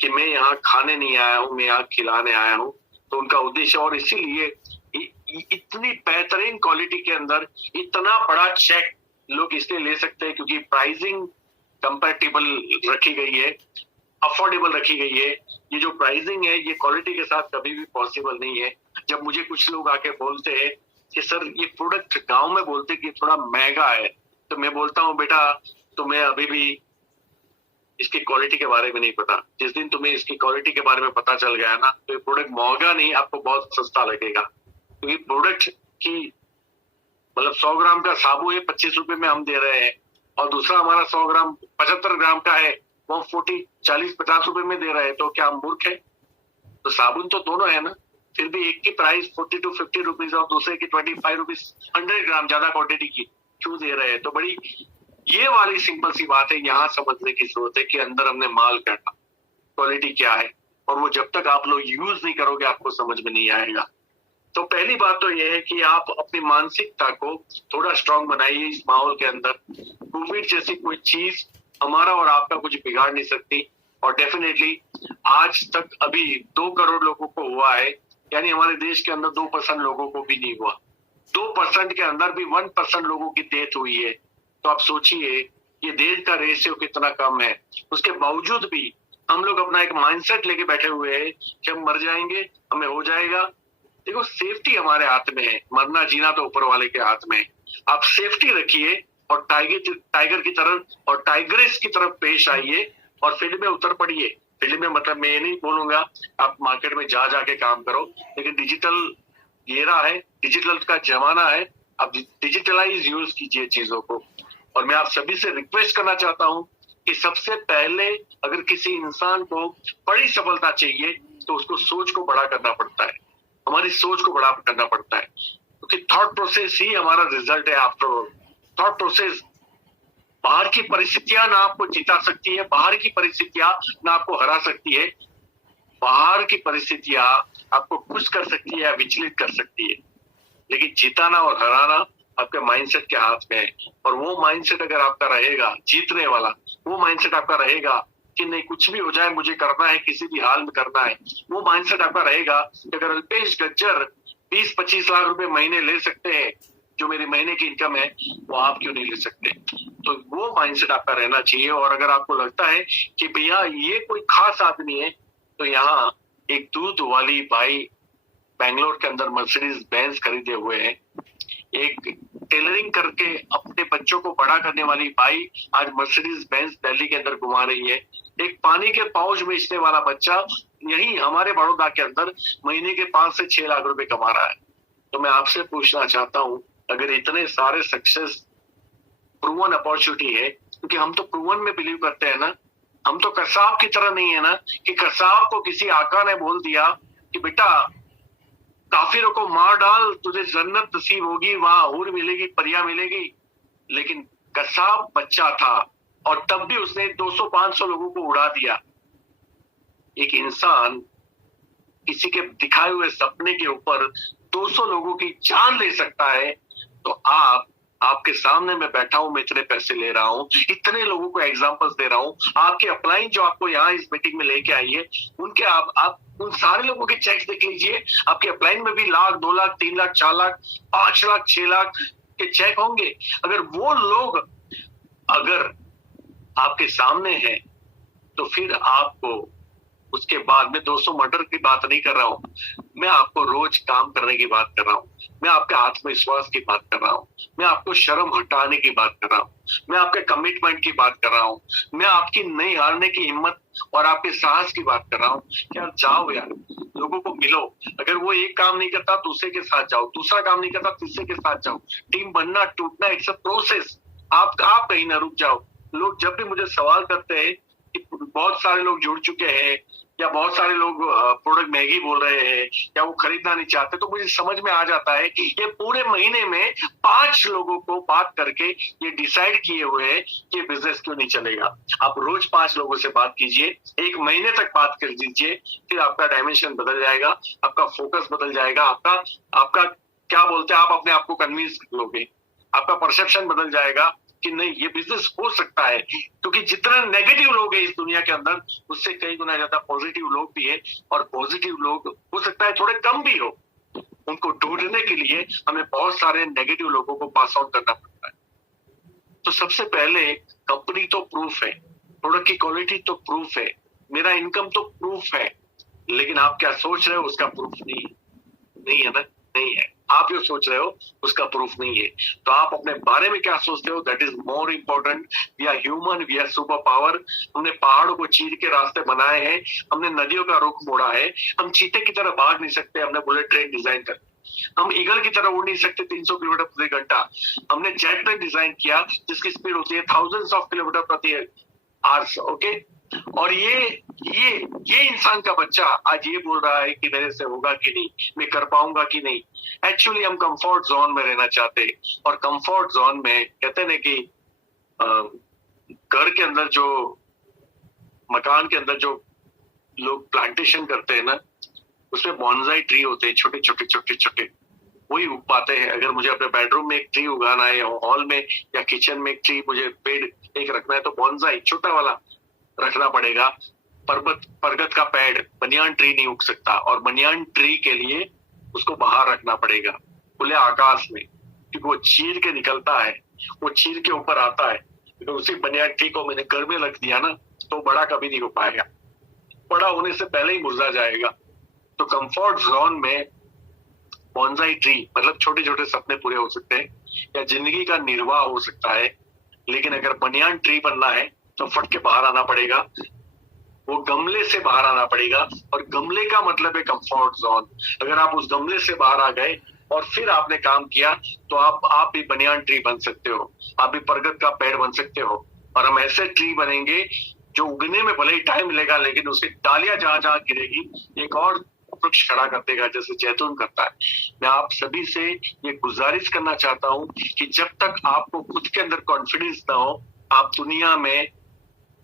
कि मैं यहाँ खाने नहीं आया हूँ, मैं यहाँ खिलाने आया हूँ। तो उनका उद्देश्य, और इसीलिए इतनी बेहतरीन क्वालिटी के अंदर इतना बड़ा चेक लोग इसलिए ले सकते हैं क्योंकि प्राइसिंग कंपैरेटिबल रखी गई है, अफोर्डेबल रखी गई है। ये जो प्राइसिंग है ये क्वालिटी के साथ कभी भी पॉसिबल नहीं है। जब मुझे कुछ लोग आके बोलते हैं कि सर ये प्रोडक्ट गांव में बोलते कि थोड़ा महंगा है, तो मैं बोलता हूँ बेटा तुम्हें अभी भी इसकी क्वालिटी के बारे में नहीं पता। जिस दिन तुम्हें इसकी क्वालिटी के बारे में पता चल गया ना, तो ये प्रोडक्ट महंगा नहीं, आपको बहुत सस्ता लगेगा। क्योंकि प्रोडक्ट की मतलब 100 ग्राम का साबु है 25 रुपए में हम दे रहे हैं, और दूसरा हमारा 100 ग्राम 75 ग्राम का है वो 40-50 रुपए में दे रहे हैं। तो क्या हम मूर्ख है? तो साबुन तो दोनों है ना, फिर भी एक की प्राइस 40 to 50 रुपीज और दूसरे की 25 रुपीज 100 ग्राम ज्यादा क्वांटिटी की क्यों दे रहे हैं? तो बड़ी ये वाली सिंपल सी बात है, यहाँ समझने की जरूरत है कि अंदर हमने माल करना, क्वालिटी क्या है, और वो जब तक आप लोग यूज नहीं करोगे आपको समझ में नहीं आएगा। तो पहली बात तो ये है कि आप अपनी मानसिकता को थोड़ा स्ट्रांग बनाइए इस माहौल के अंदर। कोविड जैसी कोई चीज हमारा और आपका कुछ बिगाड़ नहीं सकती, और डेफिनेटली आज तक अभी 2 करोड़ लोगों को हुआ है, यानी हमारे देश के अंदर 2% लोगों को भी नहीं हुआ। 2% के अंदर भी 1% लोगों की डेथ हुई है। तो आप सोचिए ये देश का रेशियो कितना कम है। उसके बावजूद भी हम लोग अपना एक माइंडसेट लेके बैठे हुए हैं कि हम मर जाएंगे, हमें हो जाएगा। देखो सेफ्टी हमारे हाथ में है, मरना जीना तो ऊपर वाले के हाथ में है। आप सेफ्टी रखिए और टाइगर की तरफ और टाइग्रेस की तरफ पेश आइए और फील्ड में उतर पड़िए। फील्ड में मतलब मैं ये नहीं बोलूंगा आप मार्केट में जाके काम करो, लेकिन डिजिटल एरा है, डिजिटल का जमाना है, आप डिजिटलाइज यूज कीजिए चीजों को। और मैं आप सभी से रिक्वेस्ट करना चाहता हूं कि सबसे पहले अगर किसी इंसान को बड़ी सफलता चाहिए तो उसको सोच को बड़ा करना पड़ता है, हमारी सोच को बड़ा करना पड़ता है, क्योंकि थॉट प्रोसेस ही हमारा रिजल्ट है। आफ्टर ऑल थॉट प्रोसेस, बाहर की परिस्थितियां ना आपको जिता सकती है, बाहर की परिस्थितियां ना आपको हरा सकती है। बाहर की परिस्थितियां आपको खुश कर सकती है या विचलित कर सकती है, लेकिन जिताना और हराना आपके माइंडसेट के हाथ में है। और वो माइंडसेट अगर आपका रहेगा जीतने वाला, वो माइंडसेट आपका रहेगा कि नहीं कुछ भी हो जाए मुझे करना है, किसी भी हाल में करना है, वो माइंडसेट आपका रहेगा कि अगर अल्पेश गज्जर 20-25 लाख रुपए महीने ले सकते हैं, जो मेरी महीने की इनकम है, वो आप क्यों नहीं ले सकते? तो वो माइंडसेट आपका रहना चाहिए। और अगर आपको लगता है कि भैया ये कोई खास आदमी है, तो यहाँ एक दूध वाली बाई बेंगलोर के अंदर मर्सिडीज बेंज खरीदे हुए हैं, एक टेलरिंग करके अपने बच्चों को बड़ा करने वाली बाई आज मर्सिडीज बेंज दिल्ली के अंदर घुमा रही है, एक पानी के पाउच बेचने वाला बच्चा यही हमारे बड़ौदा के अंदर महीने के 5 से 6 लाख रुपए कमा रहा है। तो मैं आपसे पूछना चाहता हूं, अगर इतने सारे सक्सेस प्रूवन अपॉर्चुनिटी है, क्योंकि हम तो प्रूवन में बिलीव करते हैं ना, हम तो कसाब की तरह नहीं है ना कि कसाब को किसी आका ने बोल दिया कि बेटा काफिरों को मार डाल, तुझे जन्नत नसीब होगी, वहां हूर मिलेगी, परिया मिलेगी। लेकिन कसाब बच्चा था और तब भी उसने 200-500 लोगों को उड़ा दिया। एक इंसान किसी के दिखाए हुए सपने के ऊपर 200 लोगों की जान ले सकता है। तो आपके सामने मैं बैठा हूं, मैं इतने पैसे ले रहा हूं, इतने लोगों को एग्जांपल्स दे रहा हूं। आपके अपलाइन जो आपको यहाँ इस मीटिंग में लेके आई है, उनके आप उन सारे लोगों के चेक्स देख लीजिए। आपके अपलाइन में भी 1 लाख, 2 लाख, 3 लाख, 4 लाख, 5 लाख, 6 लाख के चेक होंगे। अगर वो लोग अगर आपके सामने हैं, तो फिर आपको उसके बाद में 200 मर्डर की बात नहीं कर रहा हूं, मैं आपको रोज काम करने की बात कर रहा हूं, मैं आपके आत्मविश्वास की बात कर रहा हूं, मैं आपको शर्म हटाने की बात कर रहा हूं, मैं आपके कमिटमेंट की बात कर रहा हूं, मैं आपकी नहीं हारने की हिम्मत और आपके साहस की बात कर रहा हूं। क्या जाओ यार, लोगों को मिलो। अगर वो एक काम नहीं करता दूसरे के साथ जाओ, दूसरा काम नहीं करता तीसरे के साथ जाओ। टीम बनना टूटना इट्स अ प्रोसेस। आप कहीं ना रुक जाओ। लोग जब भी मुझे सवाल करते हैं कि बहुत सारे लोग जुड़ चुके हैं या बहुत सारे लोग प्रोडक्ट महंगी बोल रहे हैं या वो खरीदना नहीं चाहते, तो मुझे समझ में आ जाता है कि ये पूरे महीने में 5 लोगों को बात करके ये डिसाइड किए हुए हैं कि ये बिजनेस क्यों नहीं चलेगा। आप रोज 5 लोगों से बात कीजिए, 1 महीने तक बात कर दीजिए, फिर आपका डायमेंशन बदल जाएगा, आपका फोकस बदल जाएगा, आपका क्या बोलते हैं, आप अपने आप को कन्विंस लोगे, आपका परसेप्शन बदल जाएगा कि नहीं ये बिजनेस हो सकता है। क्योंकि जितना नेगेटिव लोग है इस दुनिया के अंदर, उससे कई गुना ज्यादा पॉजिटिव लोग भी है, और पॉजिटिव लोग हो सकता है थोड़े कम भी हो। उनको ढूंढने के लिए हमें बहुत सारे नेगेटिव लोगों को पास ऑन करना पड़ता है। तो सबसे पहले कंपनी तो प्रूफ है, प्रोडक्ट की क्वालिटी तो प्रूफ है, मेरा इनकम तो प्रूफ है, लेकिन आप क्या सोच रहे हो उसका प्रूफ नहीं है ना, नहीं है। आप जो सोच रहे हो उसका प्रूफ नहीं है। तो आप अपने बारे में क्या सोचते हो, that is more important. We are human, we are super power. हमने पहाड़ों को चीर के रास्ते बनाए हैं, हमने नदियों का रुख मोड़ा है, हम चीते की तरह भाग नहीं सकते, हमने बुलेट ट्रेन डिजाइन कर, हम ईगल की तरह उड़ नहीं सकते 300 किलोमीटर प्रति घंटा, हमने जेट प्लेन डिजाइन किया जिसकी स्पीड होती है थाउजेंड्स ऑफ किलोमीटर प्रति आवर्स। ओके, और ये इंसान का बच्चा आज ये बोल रहा है कि मेरे से होगा कि नहीं, मैं कर पाऊंगा कि नहीं। एक्चुअली हम कंफर्ट जोन में रहना चाहते हैं, और कंफर्ट जोन में कहते हैं ना कि घर के अंदर जो, मकान के अंदर जो लोग प्लांटेशन करते हैं ना, उसमें बॉन्साई ट्री होते हैं, छोटे छोटे छोटे छोटे, वही उग पाते हैं। अगर मुझे अपने बेडरूम में एक ट्री उगाना है, या हॉल में या किचन में एक ट्री, मुझे पेड़ एक रखना है, तो बॉन्साई छोटा वाला रखना पड़ेगा। परगत का पेड़, बनियान ट्री नहीं उग सकता, और बनियान ट्री के लिए उसको बाहर रखना पड़ेगा खुले आकाश में, क्योंकि वो चीर के निकलता है, वो चीर के ऊपर आता है। तो उसी बनियान ट्री को मैंने घर में रख दिया ना, तो बड़ा कभी नहीं हो पाएगा, बड़ा होने से पहले ही मुरझा जाएगा। तो कंफर्ट जोन में बॉन्साई ट्री मतलब छोटे छोटे सपने पूरे हो सकते हैं, या जिंदगी का निर्वाह हो सकता है। लेकिन अगर बनियान ट्री बनना है तो फट के बाहर आना पड़ेगा, वो गमले से बाहर आना पड़ेगा, और गमले का मतलब है कंफर्ट जोन। अगर आप उस गमले से बाहर आ गए और फिर आपने काम किया, तो आप भी बनियान ट्री बन सकते हो, आप भी परगत का पेड़ बन सकते हो। और हम ऐसे ट्री बनेंगे जो उगने में भले ही टाइम मिलेगा, लेकिन उसकी डालियां जहां जहां गिरेगी एक और वृक्ष खड़ा कर देगा, जैसे जैतून करता है। मैं आप सभी से ये गुजारिश करना चाहता हूँ कि जब तक आपको खुद के अंदर कॉन्फिडेंस ना हो, आप दुनिया में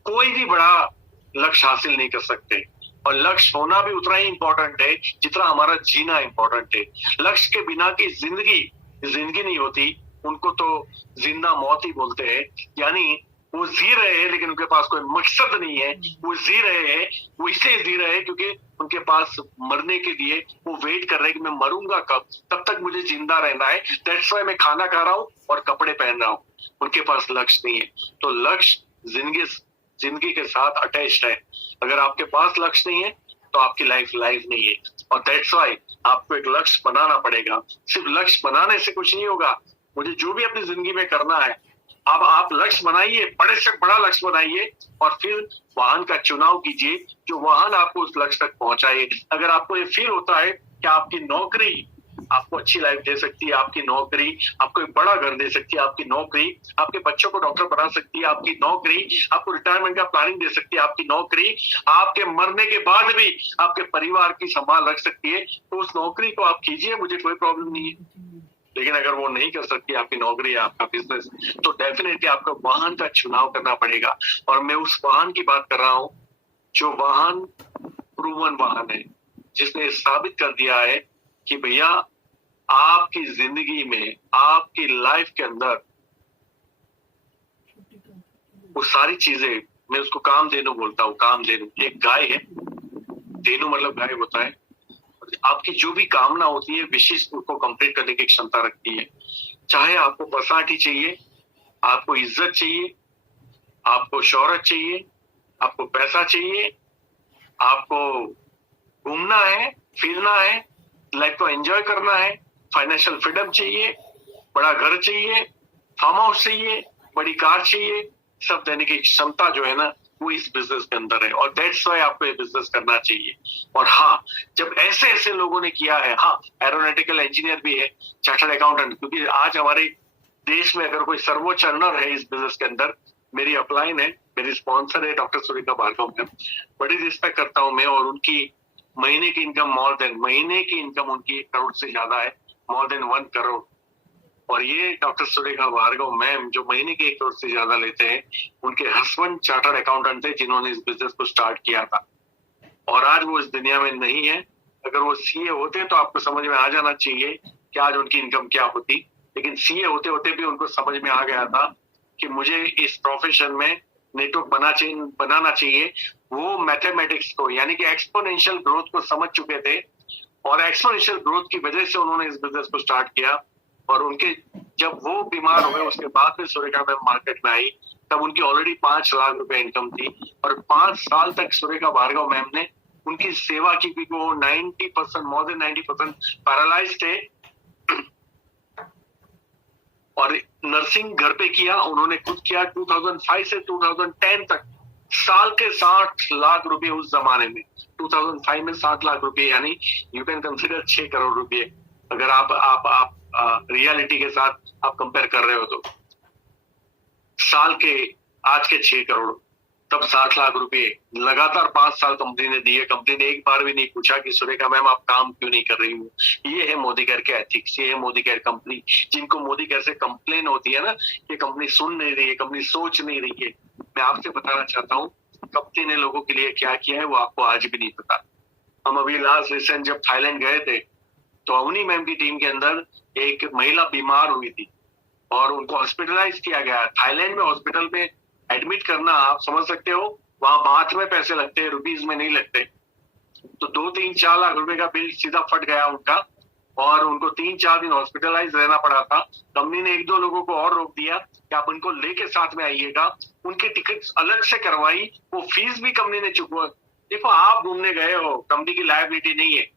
कोई भी बड़ा लक्ष्य हासिल नहीं कर सकते। और लक्ष्य होना भी उतना ही इंपॉर्टेंट है जितना हमारा जीना इंपॉर्टेंट है। लक्ष्य के बिना की जिंदगी नहीं होती, उनको तो जिंदा मौत ही बोलते हैं। यानी वो जी रहे हैं लेकिन उनके पास कोई मकसद नहीं है। वो जी रहे हैं, वो इसलिए जी रहे हैं क्योंकि उनके पास मरने के लिए वो वेट कर रहे हैं कि मैं मरूंगा कब, तब तक मुझे जिंदा रहना है। दैट्स व्हाई मैं खाना खा रहा हूँ और कपड़े पहन रहा हूँ। उनके पास लक्ष्य नहीं है। तो लक्ष्य जिंदगी के साथ अटैच्ड है। अगर आपके पास लक्ष्य नहीं है तो आपकी लाइफ नहीं है। और दैट्स व्हाई आपको एक लक्ष्य बनाना पड़ेगा। सिर्फ लक्ष्य बनाने से कुछ नहीं होगा। मुझे जो भी अपनी जिंदगी में करना है, अब आप लक्ष्य बनाइए, बड़े से बड़ा लक्ष्य बनाइए, और फिर वाहन का चुनाव कीजिए जो वाहन आपको उस लक्ष्य तक पहुंचाए। अगर आपको ये फील होता है कि आपकी नौकरी आपको अच्छी लाइफ दे सकती है, आपकी नौकरी आपको एक बड़ा घर दे सकती है, आपकी नौकरी आपके बच्चों को डॉक्टर बना सकती है, आपकी नौकरी आपको रिटायरमेंट का प्लानिंग दे सकती है, आपकी नौकरी आपके मरने के बाद भी आपके परिवार की संभाल रख सकती है, तो उस नौकरी को आप कीजिए, मुझे कोई प्रॉब्लम नहीं है। लेकिन अगर वो नहीं कर सकती आपकी नौकरी या आपका बिजनेस, तो डेफिनेटली आपको वाहन का चुनाव करना पड़ेगा। और मैं उस वाहन की बात कर रहा हूं जो वाहन प्रूवन वाहन है, जिसने साबित कर दिया है कि भैया आपकी जिंदगी में, आपकी लाइफ के अंदर वो सारी चीजें, मैं उसको कामधेनु बोलता हूँ। कामधेनु एक गाय है, धेनु मतलब गाय होता है। आपकी जो भी कामना होती है विशिष्ट उसको कंप्लीट करने की क्षमता रखती है। चाहे आपको बसाठी चाहिए, आपको इज्जत चाहिए, आपको शोहरत चाहिए, आपको पैसा चाहिए, आपको घूमना है, फिरना है, लाइफ को एंजॉय करना है, फाइनेंशियल फ्रीडम चाहिए, बड़ा घर चाहिए, फार्म हाउस चाहिए, बड़ी कार चाहिए, सब देने की क्षमता जो है ना वो इस बिजनेस के अंदर है। और दैट्स व्हाई आपको ये बिजनेस करना चाहिए। और हाँ, जब ऐसे लोगों ने किया है, हाँ एरोनॉटिकल इंजीनियर भी है, चार्टर्ड अकाउंटेंट, क्योंकि आज हमारे देश में अगर कोई सर्वोच्च अर्नर है इस बिजनेस के अंदर मेरी अपलाइन है, मेरी स्पॉन्सर है डॉक्टर सुरेखा भार्गव मैम। बड़ी रिस्पेक्ट करता हूँ मैं, और उनकी महीने की इनकम उनकी 1 करोड़ से ज्यादा है, मोर देन 1 करोड़। और ये डॉक्टर सुरेखा भार्गव मैम जो महीने के 1 करोड़ से ज्यादा लेते हैं, उनके हस्बैंड चार्टर्ड अकाउंटेंट थे जिन्होंने इस बिजनेस को स्टार्ट किया था, और आज वो इस दुनिया में नहीं है। अगर वो सीए होते तो आपको समझ में आ जाना चाहिए कि आज उनकी इनकम क्या होती, लेकिन सीए होते होते भी उनको समझ में आ गया था कि मुझे इस प्रोफेशन में नेटवर्क बनाना चाहिए। वो मैथमेटिक्स को, यानी कि एक्सपोनेंशियल ग्रोथ को समझ चुके थे, और एक्सपोनेंशियल ग्रोथ की वजह से उन्होंने इस बिजनेस को स्टार्ट किया। और उनके जब वो बीमार हुए उसके बाद में सुरेखा मैम मार्केट में आई, तब उनकी ऑलरेडी 5 लाख रुपए इनकम थी, और 5 साल तक सुरेखा भार्गव मैम ने उनकी सेवा की, क्योंकि वो 90%, मोर देन 90% पैरालाइज थे, और नर्सिंग घर पे किया उन्होंने खुद किया। 2005 से 2010 तक साल के 60 लाख रुपए उस जमाने में, 2005 में 60 लाख रुपए, यानी यू कैन कंसिडर 6 करोड़ रुपए, अगर आप रियलिटी के साथ आप कंपेयर कर रहे हो तो। साल के आज के 6 करोड़, तब 60 लाख रुपए लगातार 5 साल कंपनी ने दिए। कंपनी ने एक बार भी नहीं पूछा कि सुरेखा मैम आप काम क्यों नहीं कर रही हो। ये है मोदी केयर के एथिक्स, ये है मोदी केयर कंपनी, जिनको मोदी केयर से कंप्लेन होती है ना, ये कंपनी सुन नहीं रही है, कंपनी सोच नहीं रही है। मैं आपसे बताना चाहता हूँ कंपनी ने लोगों के लिए क्या किया है वो आपको आज भी नहीं पता। हम अभी लास्ट रिसेंट जब थाईलैंड गए थे, तो अवनी मैम की टीम के अंदर एक महिला बीमार हुई थी और उनको हॉस्पिटलाइज किया गया। थाईलैंड में हॉस्पिटल में एडमिट करना, आप समझ सकते हो, वहां बात में पैसे लगते हैं, रुपीज में नहीं लगते। तो 2-3-4 लाख रुपए का बिल सीधा फट गया उनका, और उनको 3-4 दिन हॉस्पिटलाइज रहना पड़ा था। कंपनी ने 1-2 लोगों को और रोक दिया कि आप उनको लेके साथ में आइएगा, उनके टिकट अलग से करवाई, वो फीस भी कंपनी ने चुकवा। देखो आप घूमने गए हो, कंपनी की लायबिलिटी नहीं है,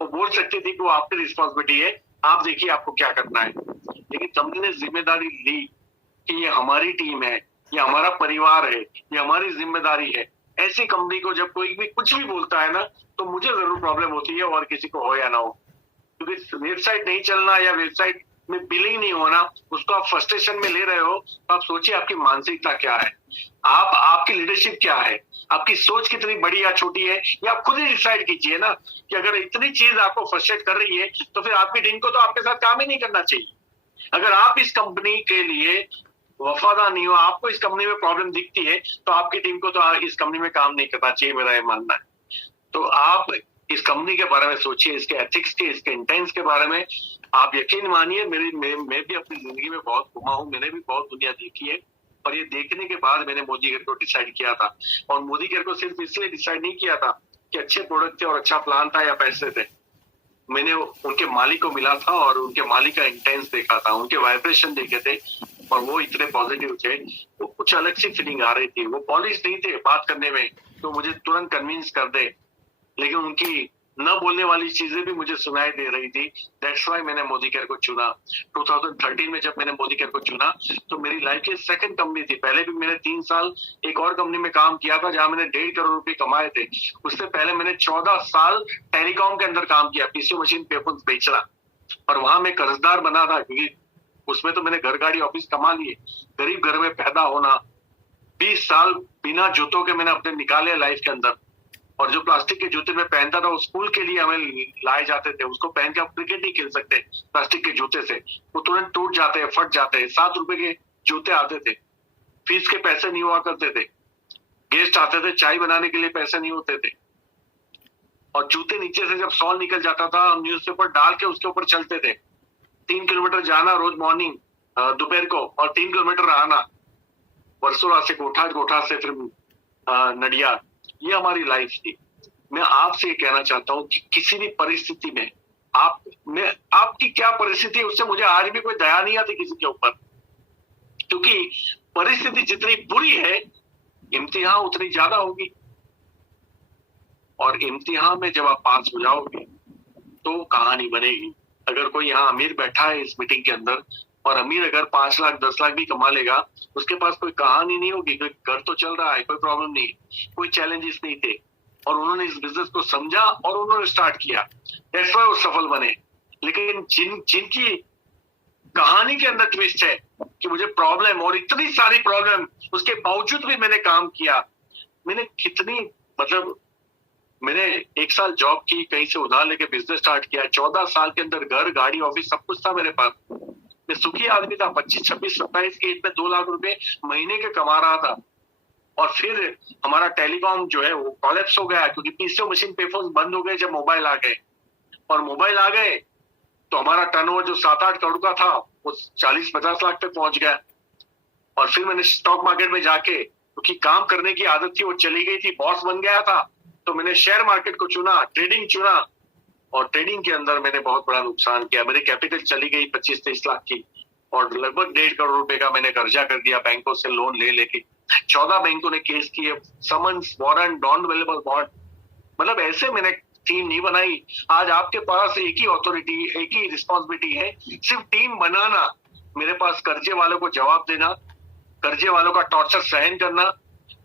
वो बोल सकती थी कि वो आपकी रिस्पॉन्सिबिलिटी है, आप देखिए आपको क्या करना है। लेकिन कंपनी ने जिम्मेदारी ली कि ये हमारी टीम है, ये हमारा परिवार है, ये हमारी जिम्मेदारी है। ऐसी कंपनी को जब कोई भी कुछ भी बोलता है ना, तो मुझे जरूर प्रॉब्लम होती है, और किसी को हो या ना हो, क्योंकि वेबसाइट नहीं चलना या वेबसाइट में बिलिंग नहीं होना, उसको आप फ्रस्ट्रेशन में ले रहे हो, तो आप सोचिए आपकी मानसिकता क्या है, आपकी लीडरशिप क्या है, आपकी सोच कितनी बड़ी या छोटी है, ये आप खुद ही डिसाइड कीजिए ना। कि अगर इतनी चीज आपको फ्रस्ट्रेट कर रही है, तो फिर आपकी टीम को तो आपके साथ काम ही नहीं करना चाहिए। अगर आप इस कंपनी के लिए वफादार नहीं हो, आपको इस कंपनी में प्रॉब्लम दिखती है, तो आपकी टीम को तो इस कंपनी में काम नहीं करना चाहिए, मेरा ये मानना है। तो आप इस कंपनी के बारे में सोचिए, इसके एथिक्स के, इसके इंटेंस के बारे में। आप यकीन मानिए, मैं भी अपनी जिंदगी में बहुत घुमा हूँ, मैंने भी बहुत दुनिया देखी है, और ये देखने के बाद मैंने मोदी केयर को डिसाइड किया था। और मोदी केयर को सिर्फ इसलिए डिसाइड नहीं किया था कि अच्छे प्रोडक्ट थे और अच्छा प्लान था या पैसे थे। मैंने उनके मालिक को मिला था और उनके मालिक का इंटेंस देखा था, उनके वाइब्रेशन देखे थे, और वो इतने पॉजिटिव थे, वो कुछ अलग सी फीलिंग आ रही थी। वो पॉलिश नहीं थे बात करने में, तो मुझे तुरंत कन्विंस कर दे, लेकिन उनकी न बोलने वाली चीजें भी मुझे सुनाई दे रही थी। दैट्स व्हाई मैंने मोदी केयर को चुना। 2013 में जब मैंने मोदी केयर को चुना, तो मेरी लाइफ की सेकंड कंपनी थी। पहले भी मैंने 3 साल एक और कंपनी में काम किया था, जहां मैंने 1.5 करोड़ रुपए कमाए थे। उससे पहले मैंने 14 साल टेलीकॉम के अंदर काम किया, पीसीओ मशीन पेपर बेचना, और वहां मैं कर्जदार बना था, क्योंकि उसमें तो मैंने घर गाड़ी ऑफिस कमा लिए। गरीब घर में पैदा होना, 20 साल बिना जूतों के मैंने अपने निकाले लाइफ के अंदर, और जो प्लास्टिक के जूते में पहनता था वो स्कूल के लिए हमें लाए जाते थे, उसको पहन के आप क्रिकेट नहीं खेल सकते प्लास्टिक के जूते से, वो तुरंत टूट जाते हैं, फट जाते हैं। 7 रुपए के जूते आते थे, फीस के पैसे नहीं हुआ करते थे, गेस्ट आते थे, चाय बनाने के लिए पैसे नहीं होते थे, और जूते नीचे से जब सॉल निकल जाता था, हम न्यूज़पेपर डाल के उसके ऊपर चलते थे। 3 किलोमीटर जाना रोज मॉर्निंग दोपहर को, और 3 किलोमीटर आना, वर्सोला से गोठा से फिर नडियाद। ये हमारी लाइफ थी। मैं आपसे ये कहना चाहता हूँ कि किसी भी परिस्थिति में आपकी क्या परिस्थिति है, उससे मुझे आज भी कोई दया नहीं आती किसी के ऊपर, क्योंकि परिस्थिति जितनी बुरी है, इम्तिहान उतनी ज्यादा होगी। और इम्तिहान में जब आप पास हो जाओगे तो कहानी बनेगी। अगर कोई यहाँ अमीर बैठा है इस मीटिंग के अंदर, और अमीर अगर 5 लाख 10 लाख भी कमा लेगा, उसके पास कोई कहानी नहीं होगी, कोई घर तो चल रहा है, कोई प्रॉब्लम नहीं, कोई चैलेंजेस नहीं थे, और उन्होंने इस बिजनेस को समझा और उन्होंने स्टार्ट किया, दैट्स व्हाई वो सफल बने। लेकिन जिनकी कहानी के अंदर ट्विस्ट है कि मुझे प्रॉब्लम और इतनी सारी प्रॉब्लम, उसके बावजूद भी मैंने काम किया। मैंने कितनी मतलब मैंने 1 साल जॉब की, कहीं से उधार लेके बिजनेस स्टार्ट किया। 14 साल के अंदर घर, गाड़ी, ऑफिस सब कुछ था मेरे पास। मैं सुखी आदमी था। 25, 26, 27 की एज में 2 लाख रुपए महीने के कमा रहा था। और फिर हमारा टेलीकॉम जो है वो कॉलेप्स हो गया, क्योंकि पीसीओ मशीन, पेफोन बंद हो गए जब मोबाइल आ गए। और मोबाइल आ गए तो हमारा टर्नओवर जो 7-8 करोड़ का था वो 40-50 लाख पे पहुंच गया। और फिर मैंने स्टॉक मार्केट में जाके, क्योंकि काम करने की आदत थी वो चली गई थी, बॉस बन गया था, तो मैंने शेयर मार्केट को चुना, ट्रेडिंग चुना। और ट्रेडिंग के अंदर मैंने बहुत बड़ा नुकसान किया। मेरी कैपिटल चली गई 25-23 लाख की, और लगभग 1.5 करोड़ रुपए का मैंने कर्जा कर दिया बैंकों से लोन ले लेके। 14 बैंकों ने केस किए, summons, warrant, non available bond. मतलब ऐसे मैंने टीम नहीं बनाई। आज आपके पास एक ही अथॉरिटी, एक ही रिस्पॉन्सिबिलिटी है, सिर्फ टीम बनाना। मेरे पास कर्जे वालों को जवाब देना, कर्जे वालों का टॉर्चर सहन करना,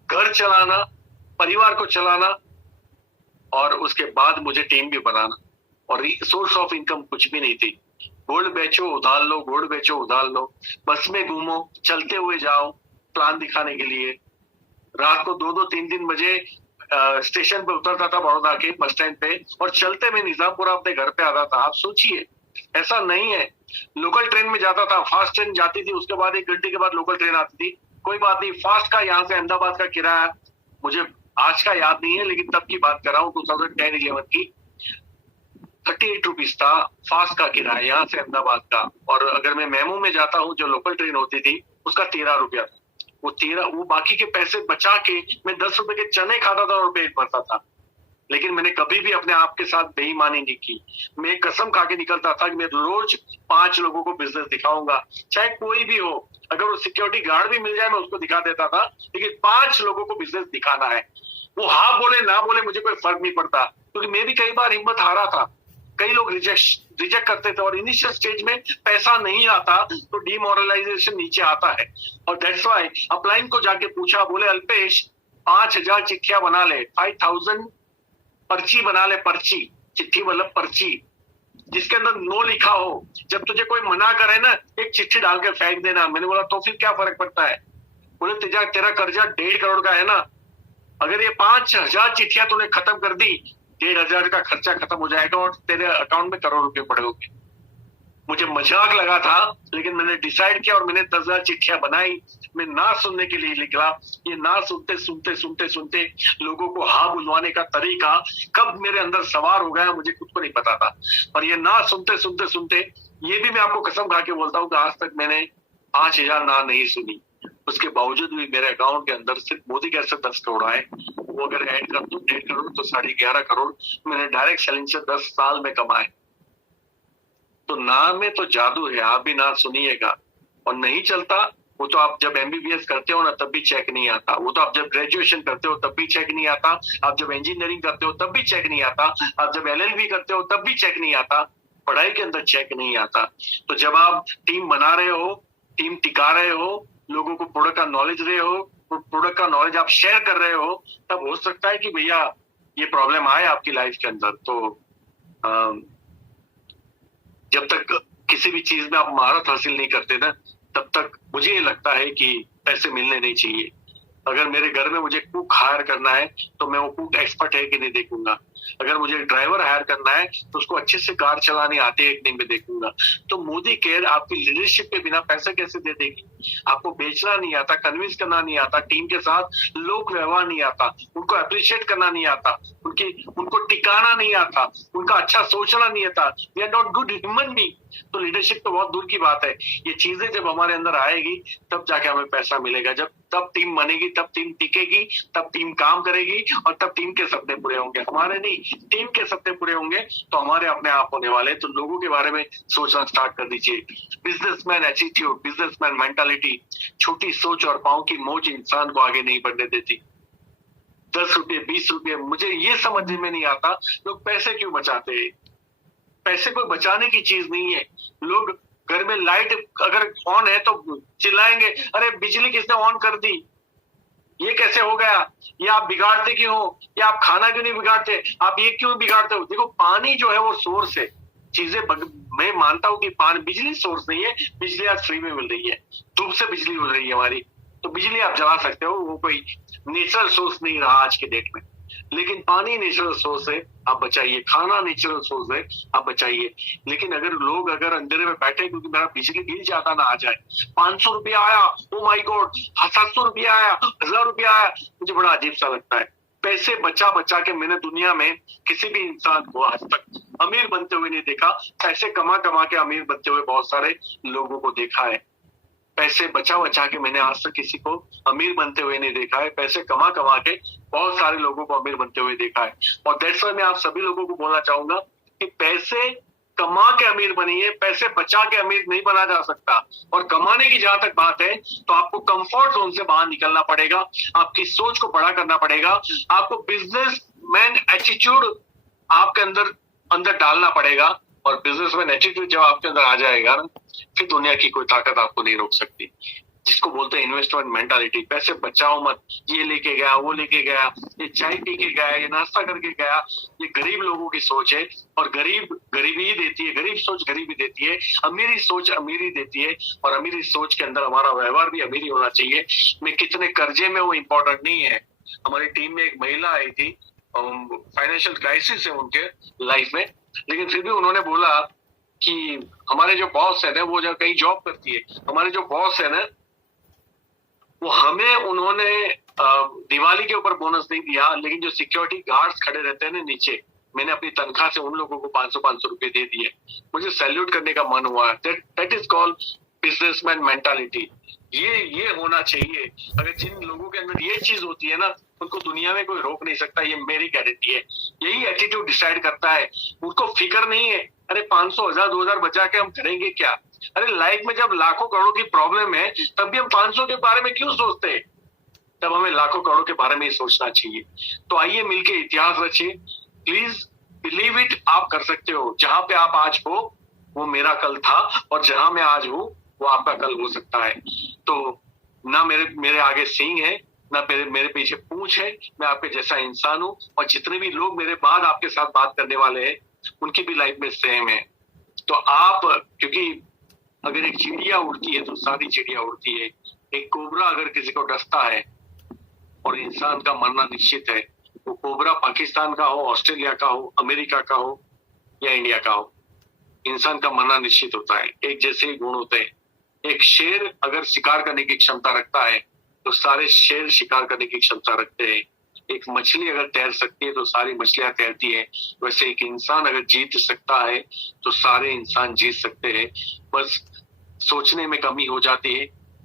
घर चलाना, परिवार को चलाना, और उसके बाद मुझे टीम भी बनाना। और सोर्स ऑफ इनकम कुछ भी नहीं थी। गोल्ड बेचो उधार लो, गोल्ड बेचो उधार लो, बस में घूमो, चलते हुए जाओ प्लान दिखाने के लिए। रात को 2-2, 3-3 बजे स्टेशन पे उतरता था बड़ौदा के बस स्टैंड पे, और चलते में निजामपुरा अपने घर पे आता था। आप सोचिए, ऐसा नहीं है। लोकल ट्रेन में जाता था, फास्ट ट्रेन जाती थी, उसके बाद 1 घंटे के बाद लोकल ट्रेन आती थी। कोई बात नहीं, फास्ट का यहाँ से अहमदाबाद का किराया मुझे आज का याद नहीं है, लेकिन तब की बात कर रहा हूँ 2010-11 की, 38 रुपीज था फास्ट का किराया यहाँ से अहमदाबाद का। और अगर मैं मेमो में जाता हूँ, जो लोकल ट्रेन होती थी, उसका 13 रुपया था। वो बाकी के पैसे बचा के मैं 10 रुपए के चने खाता था और पेट भरता था। लेकिन मैंने कभी भी अपने आप के साथ बेईमानी नहीं की। मैं कसम खा के निकलता था कि मैं रोज 5 लोगों को बिजनेस दिखाऊंगा, चाहे कोई भी हो। अगर वो सिक्योरिटी गार्ड भी मिल जाए मैं उसको दिखा देता था, लेकिन 5 लोगों को बिजनेस दिखाना है। वो हाँ बोले ना बोले मुझे कोई फर्क नहीं पड़ता, क्योंकि मैं भी कई बार हिम्मत हारा था। कई लोग रिजेक्ट करते थे, और इनिशियल स्टेज में पैसा नहीं आता तो डिमोरलाइजेशन नीचे आता है। और दैट्स व्हाई अपलाइन को जाके पूछा, बोले अल्पेश 5000 चिट्ठियां बना ले, 5000 पर्ची बना ले। पर्ची, चिट्ठी मतलब पर्ची, जिसके अंदर नो लिखा हो। जब तुझे कोई मना करे ना, एक चिट्ठी डाल के फेंक देना। मैंने बोला तो फिर क्या फर्क पड़ता है? बोले तेरा कर्जा 1.5 करोड़ का है ना, अगर ये 5000 चिट्ठियां तूने खत्म कर दी, 1,500 का खर्चा खत्म हो जाएगा और तेरे अकाउंट में करोड़ रुपए पड़े होंगे। मुझे मजाक लगा था, लेकिन मैंने डिसाइड किया और मैंने 10,000 चिट्ठियां बनाई। मैं ना सुनने के लिए निकला। ये ना सुनते सुनते सुनते सुनते लोगों को हाँ बुलवाने का तरीका कब मेरे अंदर सवार हो गया मुझे खुद को नहीं पता था। और ये ना सुनते सुनते सुनते, ये भी मैं आपको कसम खा के बोलता हूँ कि आज तक मैंने 5,000 ना नहीं सुनी। उसके बावजूद भी मेरे अकाउंट के अंदर सिर्फ मोदी कैसे 10 करोड़ आए। वो अगर ऐड कर दूं 1.5 करोड़ तो 11.5 करोड़ मैंने डायरेक्ट सेलिंग से 10 साल में कमाए। तो नाम में तो जादू है, आप भी ना सुनिएगा। और नहीं चलता वो तो आप जब एमबीबीएस करते हो ना तब भी चेक नहीं आता। वो तो आप जब ग्रेजुएशन करते हो तब भी चेक नहीं आता। आप जब इंजीनियरिंग करते हो तब भी चेक नहीं आता। आप जब एलएलबी करते हो तब भी चेक नहीं आता। पढ़ाई के अंदर चेक नहीं आता। तो जब आप टीम बना रहे हो, टीम टिका रहे हो, लोगों को प्रोडक्ट का नॉलेज रहे हो, प्रोडक्ट का नॉलेज आप शेयर कर रहे हो, तब हो सकता है कि भैया ये प्रॉब्लम आए आपकी लाइफ के अंदर। तो जब तक किसी भी चीज में आप महारत हासिल नहीं करते ना, तब तक मुझे ये लगता है कि पैसे मिलने नहीं चाहिए। अगर मेरे घर में मुझे कुक हायर करना है तो मैं वो कुक एक्सपर्ट है कि नहीं देखूंगा। अगर मुझे ड्राइवर हायर करना है तो उसको अच्छे से कार चलानी आती है कि नहीं मैं देखूंगा। तो मोदी केयर आपकी लीडरशिप के बिना पैसे कैसे दे देगी? आपको बेचना नहीं आता, कन्विंस करना नहीं आता, टीम के साथ लोक व्यवहार नहीं आता, उनको अप्रिशिएट करना नहीं आता, उनको टिकाना नहीं आता, उनका अच्छा सोचना नहीं आता। We are not good human being. तो लीडरशिप तो बहुत दूर की बात है। ये चीजें जब हमारे अंदर आएगी तब जाके हमें पैसा मिलेगा। जब तब टीम बनेगी, तब टीम टिकेगी, तब टीम काम करेगी, और तब टीम के सपने पूरे होंगे। हमारे नहीं, टीम के सपने पूरे होंगे तो हमारे अपने आप होने वाले। तो लोगों के बारे में सोचना स्टार्ट कर दीजिए। बिजनेसमैन एटीट्यूड, बिजनेसमैन मेंटालिटी, छोटी सोच और पांव की मोच इंसान को आगे नहीं बढ़ने देती। 10 रुपये 20 रुपये, मुझे ये समझ में नहीं आता लोग पैसे क्यों बचाते हैं। पैसे कोई बचाने की चीज नहीं है। लोग घर में लाइट अगर ऑन है तो चिल्लाएंगे, अरे बिजली किसने ऑन कर दी, ये कैसे हो गया, ये आप बिगाड़ते क्यों हो, या आप खाना क्यों नहीं बिगाड़ते, आप ये क्यों बिगाड़ते हो। देखो पानी जो है वो सोर्स है, चीजें मैं मानता हूँ कि बिजली सोर्स नहीं है, बिजली आज फ्री में मिल रही है, धूप से बिजली मिल रही है हमारी, तो बिजली आप जला सकते हो, वो कोई नेचुरल सोर्स नहीं रहा आज के डेट में। लेकिन पानी नेचुरल सोर्स है, आप बचाइए। खाना नेचुरल सोर्स है, आप बचाइए। लेकिन अगर अंधेरे में बैठे क्योंकि मेरा बिजली बिल ज्यादा ना आ जाए, 500 रुपया आया, ओ माय गॉड, 700 रुपया आया, 1000 रुपया आया, मुझे बड़ा अजीब सा लगता है। पैसे बचा बचा के मैंने दुनिया में किसी भी इंसान को आज तक अमीर बनते हुए नहीं देखा। पैसे कमा कमा के अमीर बनते हुए बहुत सारे लोगों को देखा है। पैसे बचा बचा के मैंने आज तक किसी को अमीर बनते हुए नहीं देखा है। पैसे कमा कमा के बहुत सारे लोगों को अमीर बनते हुए देखा है। और दैट्स व्हाई मैं आप सभी लोगों को बोलना चाहूंगा कि पैसे कमा के अमीर बनिए, पैसे बचा के अमीर नहीं बना जा सकता। और कमाने की जहां तक बात है तो आपको कंफर्ट जोन से बाहर निकलना पड़ेगा, आपकी सोच को बड़ा करना पड़ेगा, आपको बिजनेसमैन एटीट्यूड आपके अंदर डालना पड़ेगा। और बिजनेसमैन एटीट्यूड जब आपके अंदर आ जाएगा ना, फिर दुनिया की कोई ताकत आपको नहीं रोक सकती। जिसको बोलते हैं इन्वेस्टमेंट मेंटालिटी, पैसे बचाओ मत, ये लेके गया, वो लेके गया, ये चाय पी के गया, ये नाश्ता करके गया, ये गरीब लोगों की सोच है। और गरीबी ही देती है, गरीब सोच गरीबी देती है, अमीरी सोच अमीरी देती है। और अमीरी सोच के अंदर हमारा व्यवहार भी अमीरी होना चाहिए। मैं कितने कर्जे में वो इम्पोर्टेंट नहीं है। हमारी टीम में एक महिला आई थी, फाइनेंशियल क्राइसिस है उनके लाइफ में, लेकिन फिर भी उन्होंने बोला कि हमारे जो बॉस है ना, वो जो कहीं जॉब करती है, हमारे जो बॉस है ना, वो हमें उन्होंने दिवाली के ऊपर बोनस नहीं दिया, लेकिन जो सिक्योरिटी गार्ड्स खड़े रहते हैं ना नीचे, मैंने अपनी तनख्वाह से उन लोगों को 500 रुपए दे दिए। मुझे सैल्यूट करने का मन हुआ। That is called businessman mentality. ये होना चाहिए। अगर जिन लोगों के अंदर ये चीज होती है ना, उनको दुनिया में कोई रोक नहीं सकता, ये मेरी गारंटी है। यही एटीट्यूड डिसाइड करता है। उनको फिक्र नहीं है अरे 500, 1000, 2000 बचा के हम करेंगे क्या। अरे लाइफ में जब लाखों करोड़ों की प्रॉब्लम है, तब भी हम 500 के बारे में क्यों सोचते हैं। तब हमें लाखों करोड़ों के बारे में ही सोचना चाहिए। तो आइए मिलके इतिहास रचिए। प्लीज बिलीव इट, आप कर सकते हो। जहां पे आप आज हो वो मेरा कल था, और जहां मैं आज हूं वो आपका कल हो सकता है। तो ना मेरे आगे सींग है, ना मेरे पीछे पूंछ है। मैं आपके जैसा इंसान हूं, और जितने भी लोग मेरे बाद आपके साथ बात करने वाले हैं, उनकी भी लाइफ में सेम है। तो आप, क्योंकि अगर एक चिड़िया उड़ती है तो सारी चिड़िया उड़ती है। एक कोबरा अगर किसी को डसता है और इंसान का मरना निश्चित है, वो कोबरा पाकिस्तान का हो, ऑस्ट्रेलिया का हो, अमेरिका का हो या इंडिया का हो, इंसान का मरना निश्चित होता है। एक जैसे ही गुण होते हैं। एक शेर अगर शिकार करने की क्षमता रखता है तो सारे शेर शिकार करने की क्षमता रखते हैं। एक मछली अगर तैर सकती है तो सारी मछलियां तैरती है। वैसे एक इंसान अगर जीत सकता है तो सारे इंसान जीत सकते हैं। बस सोचने में कमी हो जाती है,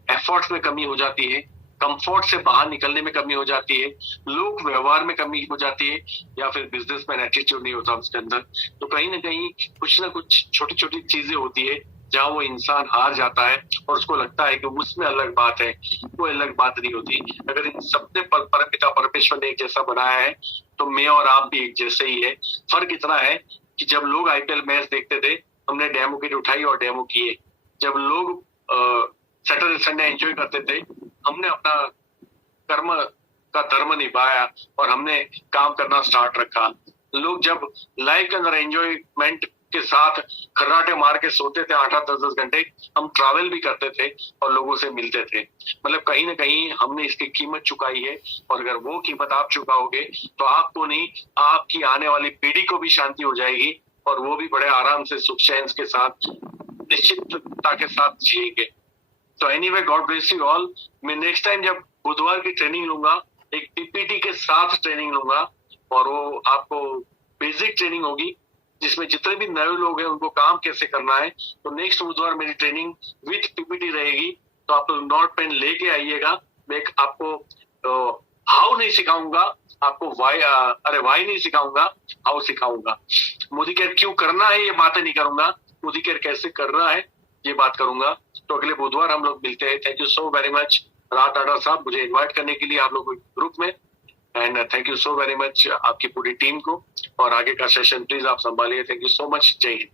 एफर्ट्स में कमी हो जाती है, कंफर्ट से बाहर निकलने में कमी हो जाती है, लोक व्यवहार में कमी हो जाती है, या फिर बिजनेसमैन एटीट्यूड नहीं होता उसके अंदर। तो कहीं ना कहीं कुछ ना कुछ छोटी छोटी चीजें होती है जहाँ वो इंसान हार जाता है और उसको लगता है कि उसमें अलग बात है। वो अलग बात नहीं होती। अगर इन सबने परमपिता परमेश्वर ने एक जैसा बनाया है तो मैं और आप भी एक जैसे ही है। फर्क इतना है कि जब लोग आईपीएल मैच देखते थे, हमने डेमो किट उठाई और डेमो किए। जब लोग सैटरडे संडे एंजॉय करते थे, हमने अपना कर्म का धर्म निभाया और हमने काम करना स्टार्ट रखा। लोग जब लाइफ के अंदर एंजॉयमेंट के साथ खर्राटे मार के सोते थे 8-8, 10-10 घंटे, हम ट्रैवल भी करते थे और लोगों से मिलते थे। मतलब कहीं ना कहीं हमने इसकी कीमत चुकाई है। और अगर वो कीमत आप चुकाओगे तो आपको नहीं, आपकी आने वाली पीढ़ी को भी शांति हो जाएगी, और वो भी बड़े आराम से सुख चैन के साथ निश्चितता के साथ जिएंगे। तो anyway, God bless you all. मैं नेक्स्ट टाइम जब बुधवार की ट्रेनिंग लूंगा, एक पीपीटी के साथ ट्रेनिंग लूंगा, और वो आपको बेसिक ट्रेनिंग होगी जिसमें जितने भी नए लोग हैं उनको काम कैसे करना है। तो नेक्स्ट बुधवार मेरी ट्रेनिंग विथ पीपीटी रहेगी। तो आप लोग नोट पेन लेके आइएगा। मैं आपको हाउ नहीं सिखाऊंगा, आपको वाई नहीं सिखाऊंगा, हाउ सिखाऊंगा। मोदी केयर क्यों करना है ये बातें नहीं करूंगा, मोदी केयर कैसे करना है ये बात करूंगा। तो अगले बुधवार हम लोग मिलते हैं। Thank you so very much Raj Tata साहब, मुझे इन्वाइट करने के लिए आप लोग ग्रुप में। And thank you so very much आपकी पूरी टीम को। और आगे का सेशन प्लीज आप संभालिए। Thank you so much. जय हिंद।